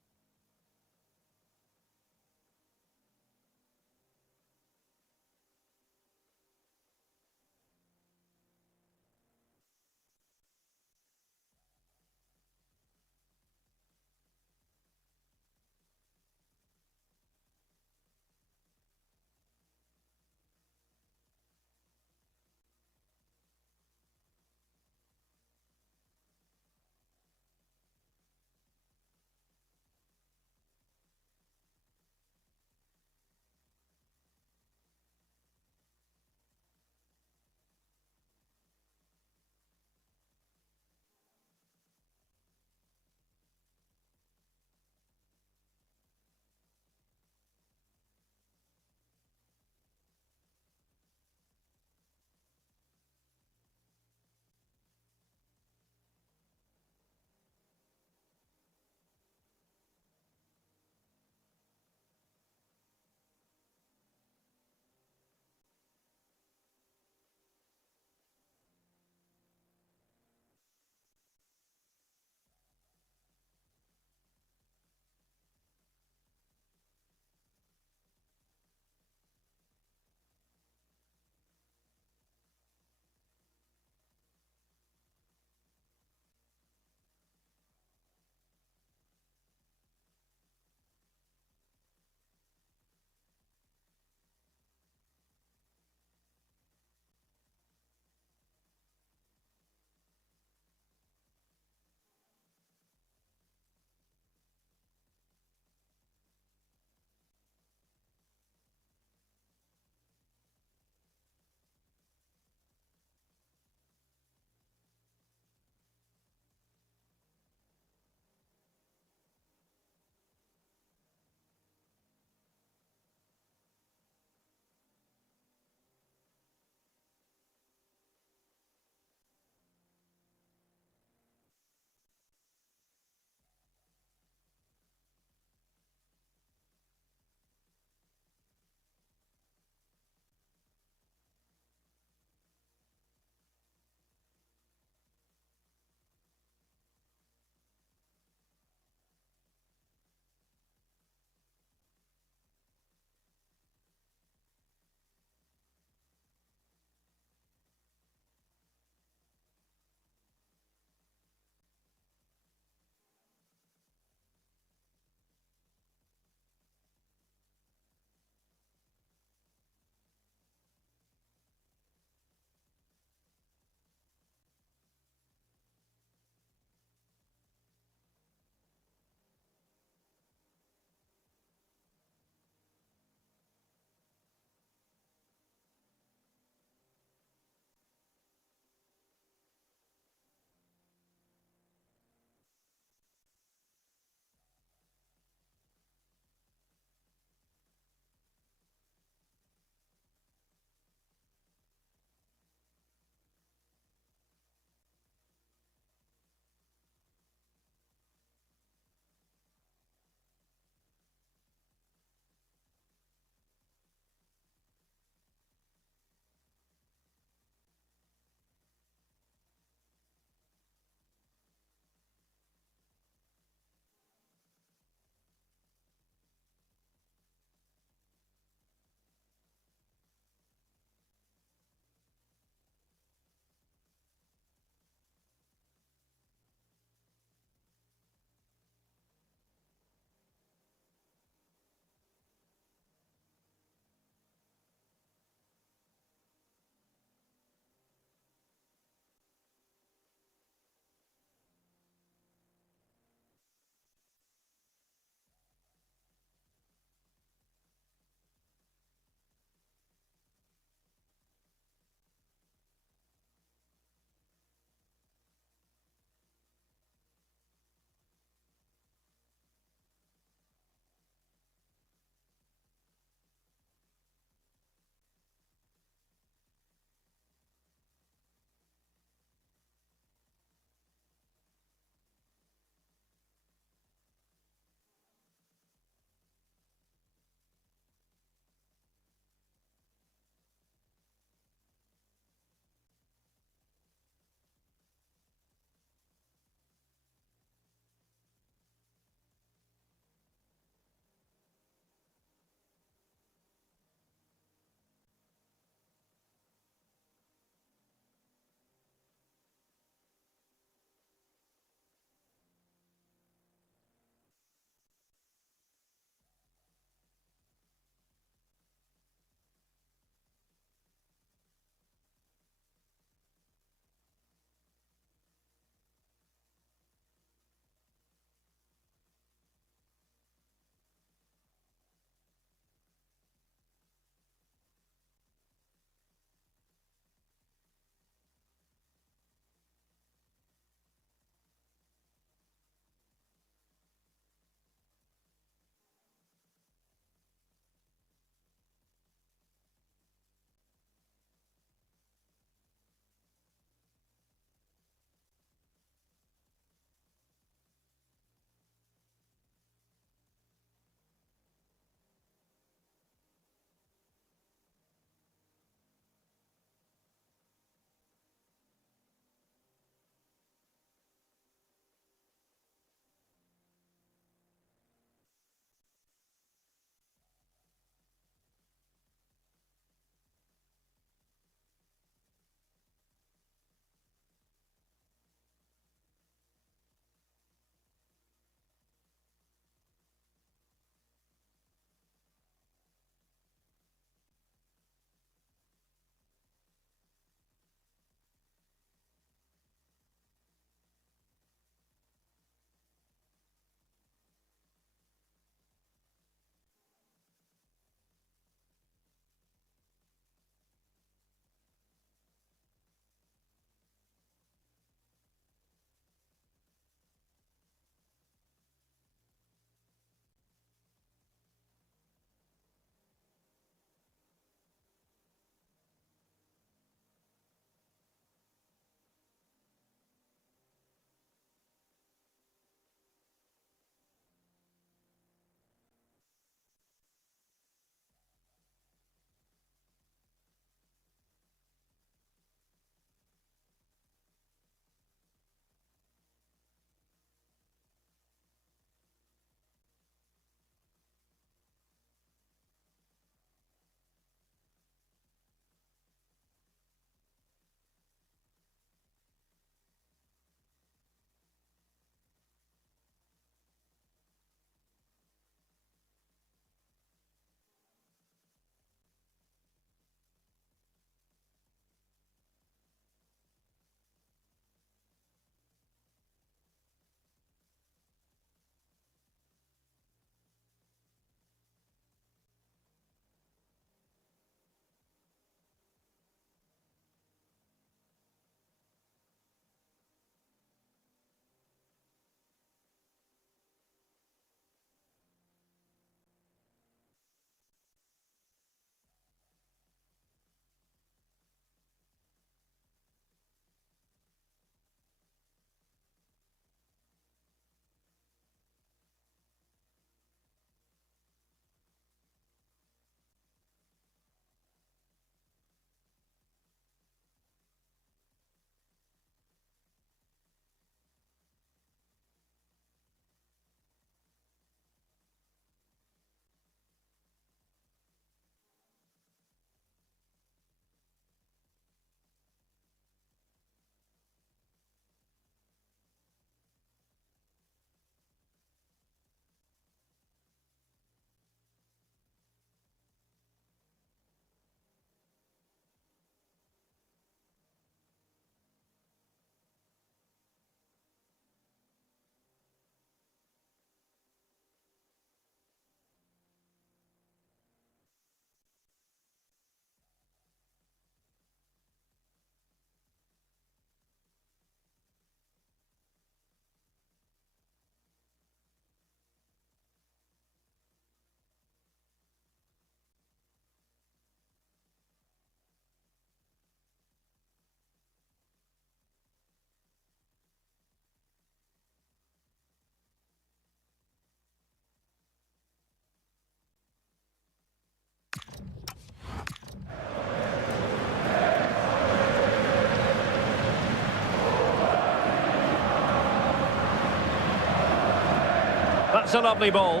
that's a lovely ball.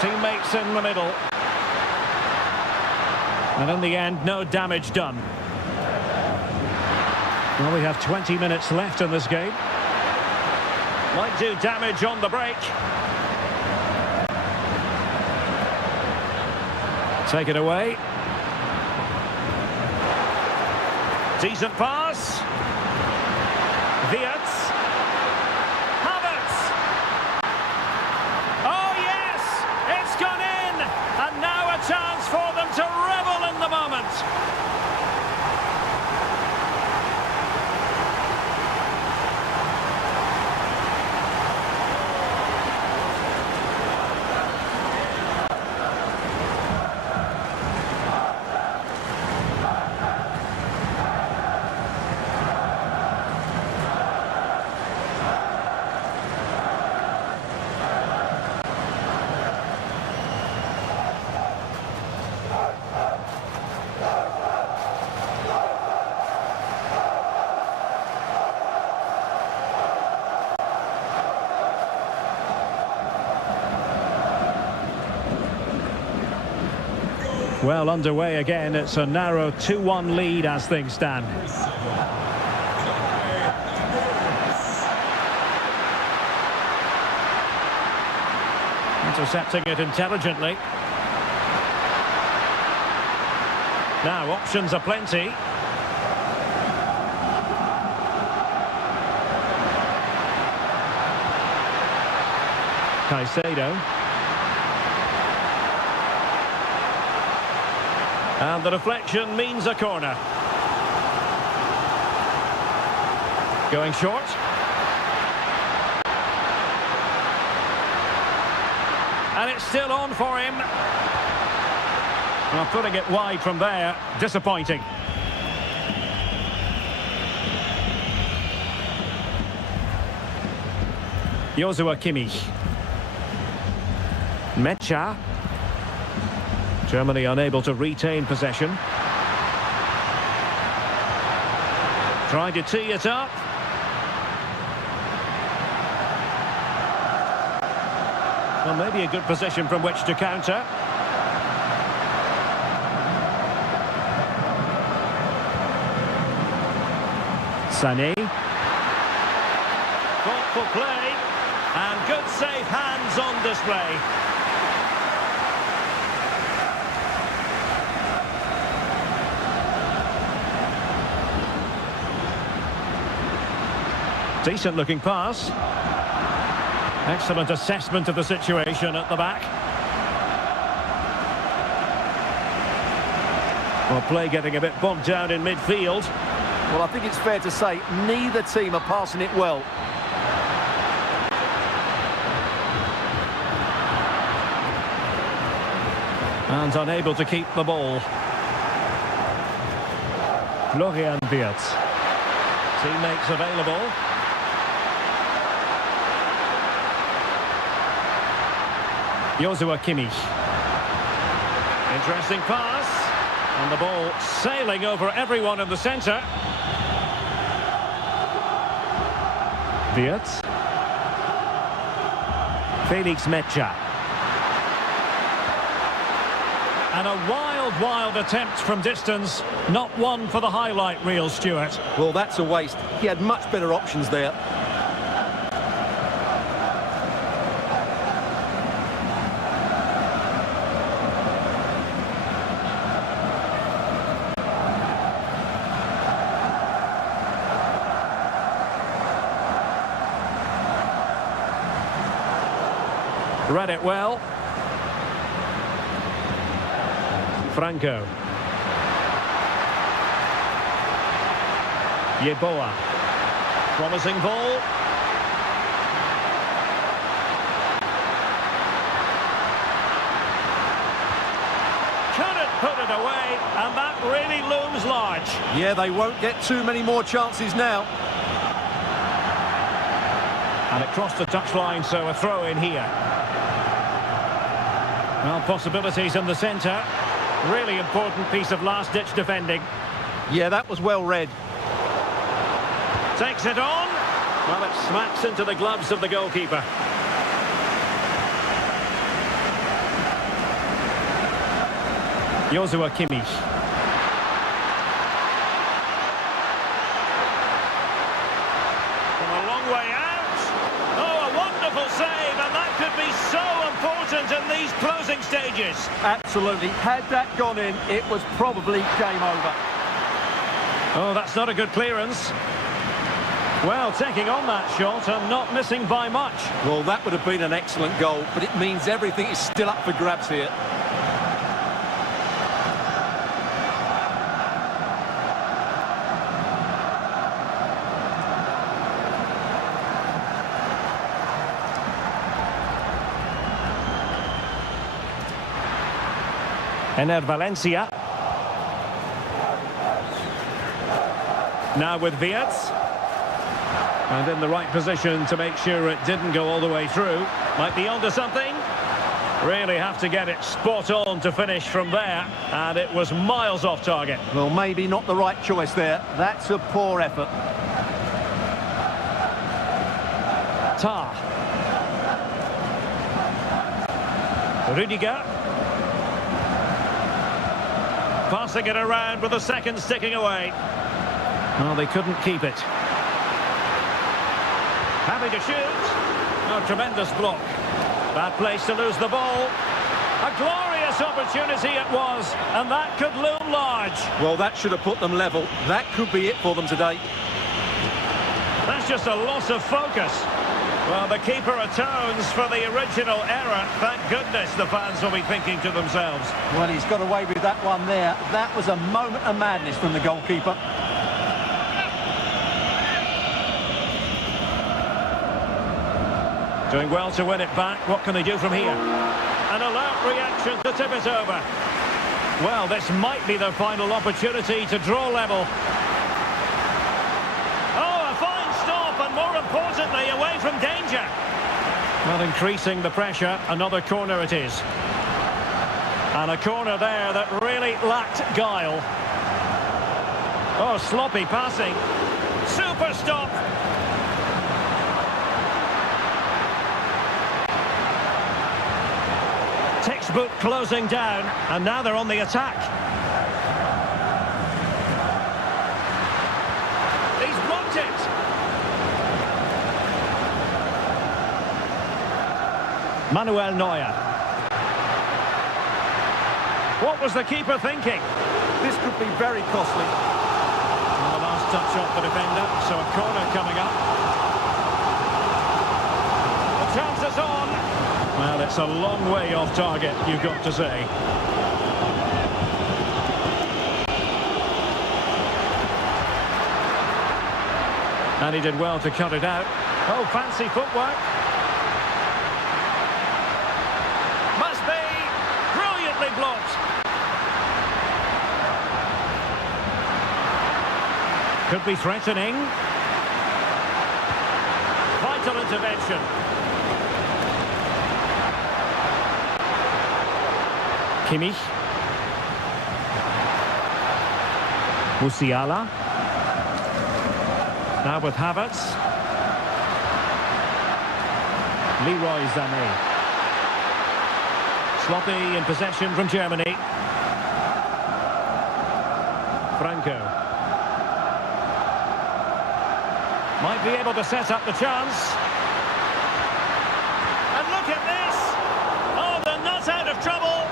Teammates in the middle. And in the end, no damage done. Well, we have 20 minutes left in this game. Might do damage on the break. Take it away. Decent pass. Wirtz. Havertz. Oh yes, it's gone in, and now a chance for them to revel in the moment. Well, underway again. It's a narrow 2-1 lead as things stand. Intercepting it intelligently. Now, options are plenty. Caicedo. And the deflection means a corner. Going short. And it's still on for him. Well, putting it wide from there, disappointing. Joshua Kimmich. Mecha. Germany unable to retain possession. Trying to tee it up. Well, maybe a good position from which to counter. Sané. Thoughtful play. And good safe hands on display. Decent looking pass. Excellent assessment of the situation at the back. Well, play getting a bit bogged down in midfield. Well, I think it's fair to say neither team are passing it well. And unable to keep the ball. Florian Wirtz. Teammates available. Joshua Kimmich. Interesting pass. And the ball sailing over everyone in the centre. Wirtz. Felix Mecha. And a wild attempt from distance. Not one for the highlight reel, Stuart. Well, that's a waste. He had much better options there. Read it well. Franco. Yeboah. Promising ball. Couldn't put it away, and that really looms large. Yeah, they won't get too many more chances now. And it crossed the touchline, so a throw in here. Well, possibilities in the centre. Really important piece of last-ditch defending. Yeah, that was well read. Takes it on. Well, it smacks into the gloves of the goalkeeper. Joshua Kimmich. From a long way out. Oh, a wonderful save, and that could be so important in these closing stages. Absolutely. Had that gone in, it was probably game over. Oh, that's not a good clearance. Well, taking on that shot and not missing by much. Well, that would have been an excellent goal, but it means everything is still up for grabs here. Ener Valencia. Now with Wirtz. And in the right position to make sure it didn't go all the way through. Might be onto something. Really have to get it spot on to finish from there. And it was miles off target. Well, maybe not the right choice there. That's a poor effort. Tar. Rudiger. Passing it around with the second sticking away. Well, they couldn't keep it. Having to shoot. Oh, tremendous block. Bad place to lose the ball. A glorious opportunity it was, and that could loom large. Well, that should have put them level. That could be it for them today. That's just a loss of focus. Well, the keeper atones for the original error. Thank goodness the fans will be thinking to themselves. Well, he's got away with that one there. That was a moment of madness from the goalkeeper. Doing well to win it back. What can they do from here? An alert reaction to tip it over. Well, this might be their final opportunity to draw level. Oh, a fine stop, and more importantly, away from danger. Well, increasing the pressure, another corner it is. And a corner there that really lacked guile. Oh, sloppy passing. Super stop. Textbook closing down, and now they're on the attack. He's blocked it. Manuel Neuer. What was the keeper thinking? This could be very costly. Well, the last touch off the defender, so a corner coming up. The chance is on. Well, it's a long way off target, you've got to say. And he did well to cut it out. Oh, fancy footwork. Must be brilliantly blocked. Could be threatening. Vital intervention. Kimmich. Musiala. Now with Havertz. Leroy Sané. Sloppy in possession from Germany. Franco. Might be able to set up the chance. And look at this! Oh, they're not out of trouble!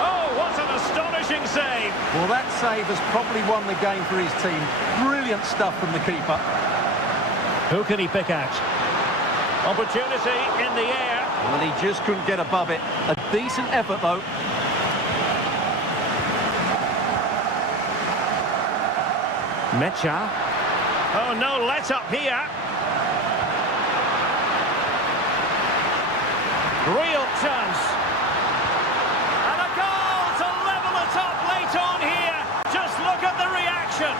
Oh, what an astonishing save! Well, that save has probably won the game for his team. Brilliant stuff from the keeper. Who can he pick out? Opportunity in the air. Well, he just couldn't get above it. A decent effort, though. Mecha. Oh, no let up here. Real chance. And a goal to level it up late on here. Just look at the reaction.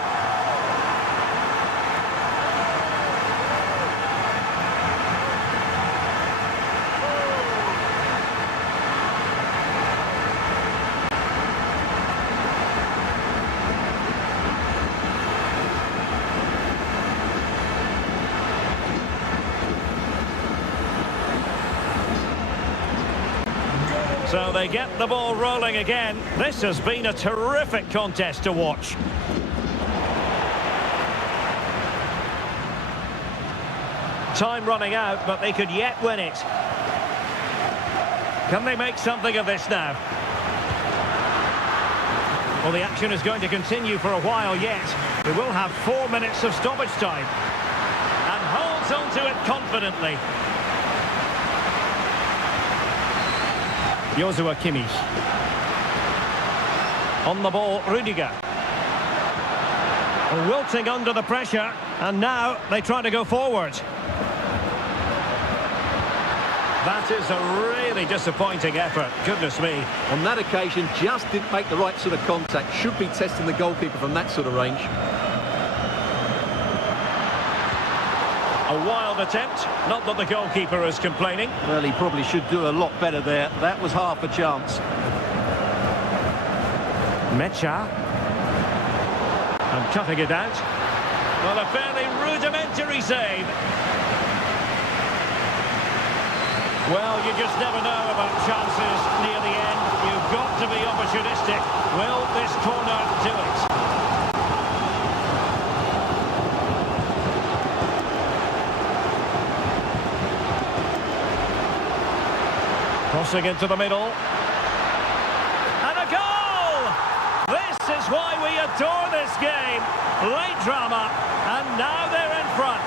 So they get the ball rolling again. This has been a terrific contest to watch. Time running out, but they could yet win it. Can they make something of this now? Well, the action is going to continue for a while yet. We will have 4 minutes of stoppage time. And holds on to it confidently. Joshua Kimmich. On the ball, Rudiger. Wilting under the pressure, and now they try to go forward. That is a really disappointing effort, goodness me. On that occasion, just didn't make the right sort of contact. Should be testing the goalkeeper from that sort of range. A wild attempt, not that the goalkeeper is complaining. Well, he probably should do a lot better there. That was half a chance. Mecha. And cutting it out. Well, a fairly rudimentary save. Well, you just never know about chances near the end. You've got to be opportunistic. Will this corner do it? Crossing into the middle. And a goal! This is why we adore this game. Late drama, and now they're in front.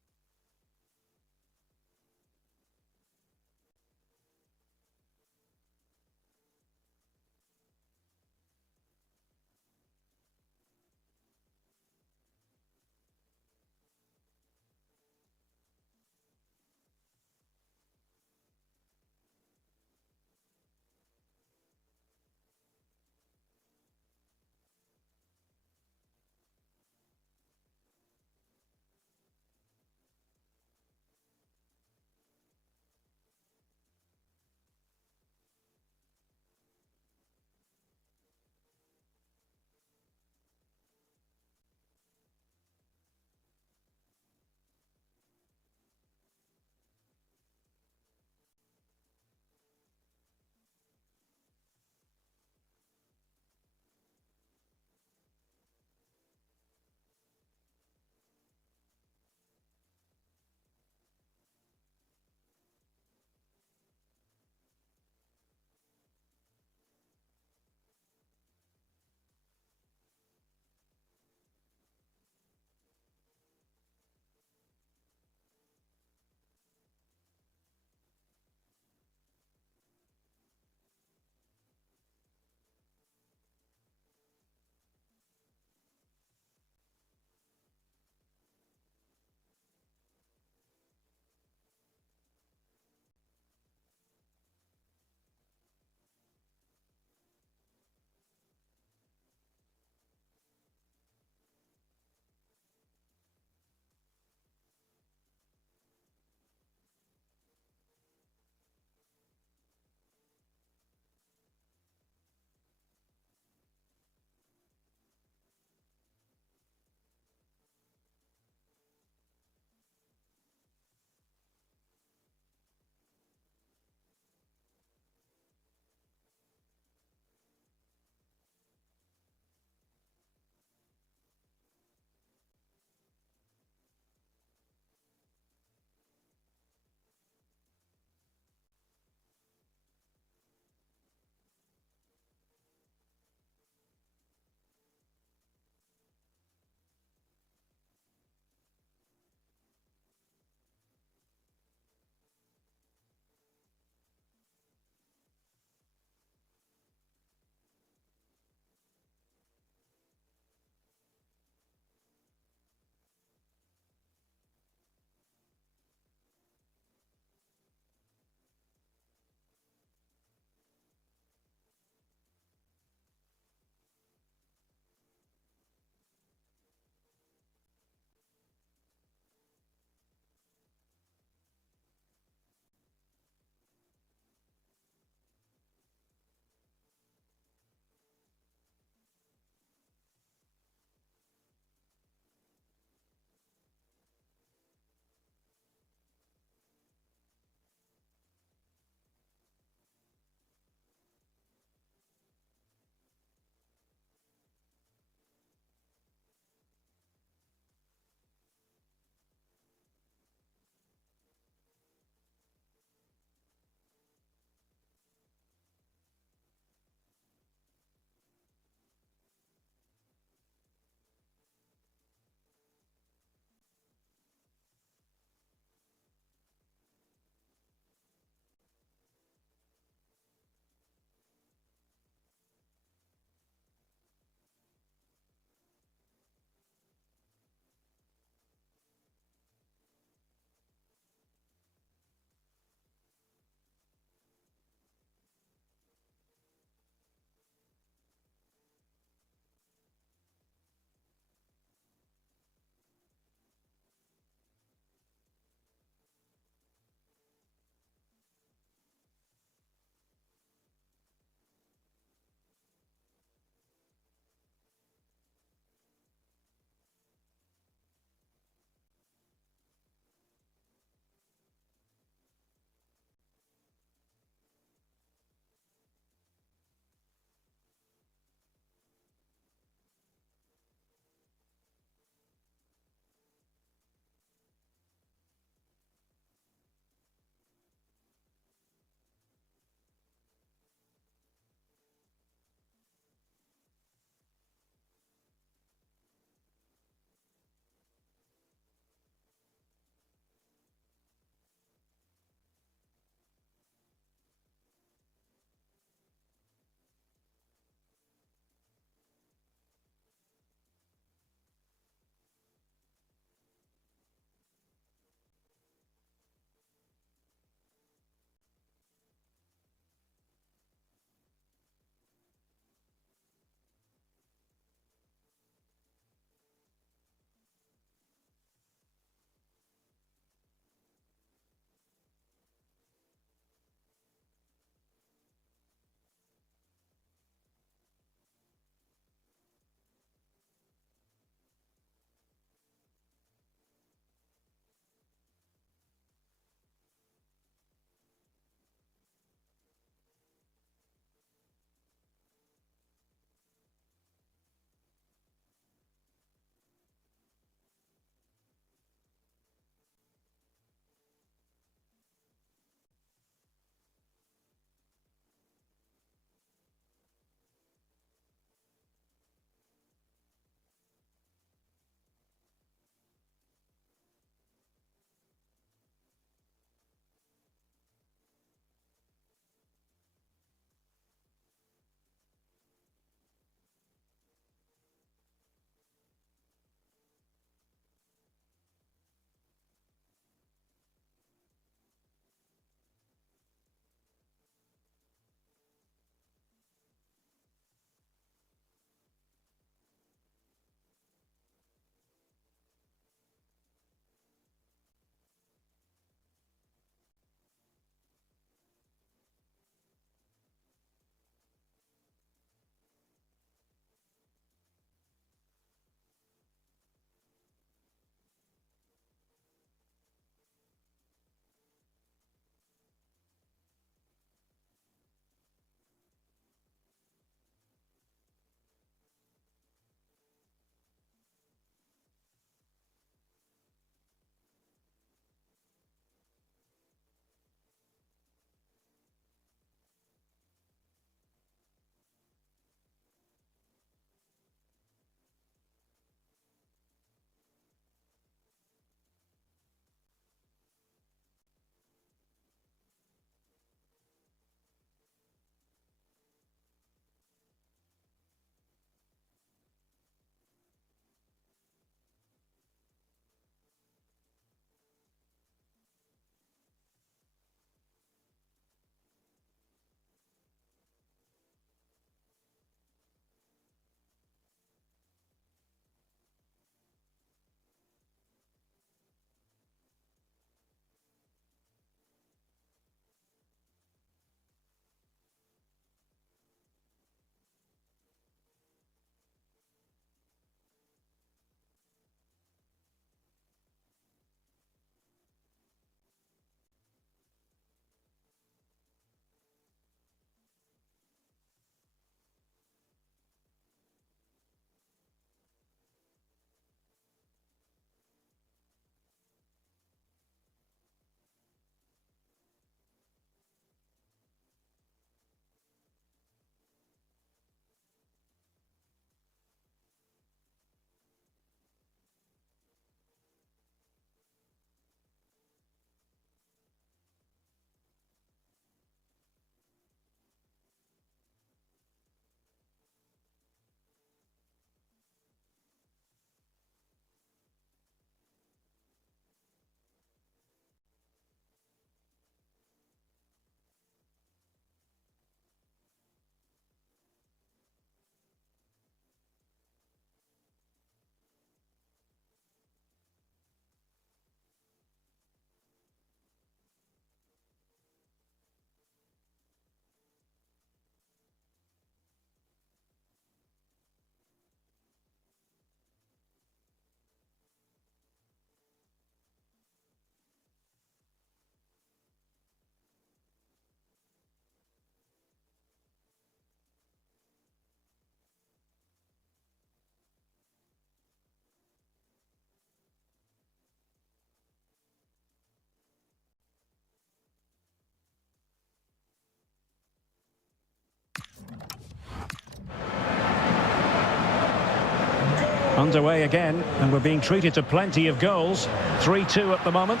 Underway again, and we're being treated to plenty of goals. 3-2 at the moment.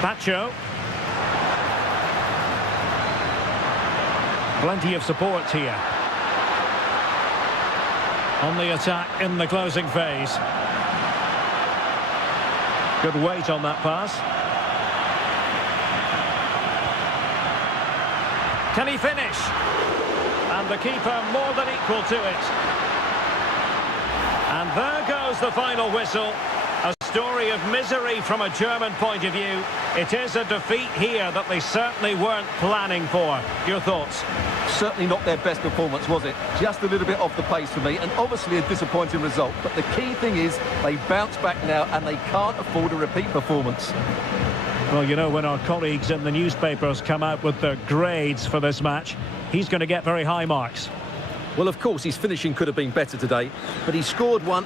Pacho. Plenty of support here. On the attack in the closing phase. Good weight on that pass. Can he finish? And the keeper more than equal to it. And there goes the final whistle. A story of misery from a German point of view. It is a defeat here that they certainly weren't planning for. Your thoughts? Certainly not their best performance, was it? Just a little bit off the pace for me, and obviously a disappointing result. But the key thing is they bounce back now and they can't afford a repeat performance. Well, you know, when our colleagues in the newspapers come out with their grades for this match, he's going to get very high marks. Well, of course, his finishing could have been better today, but he scored one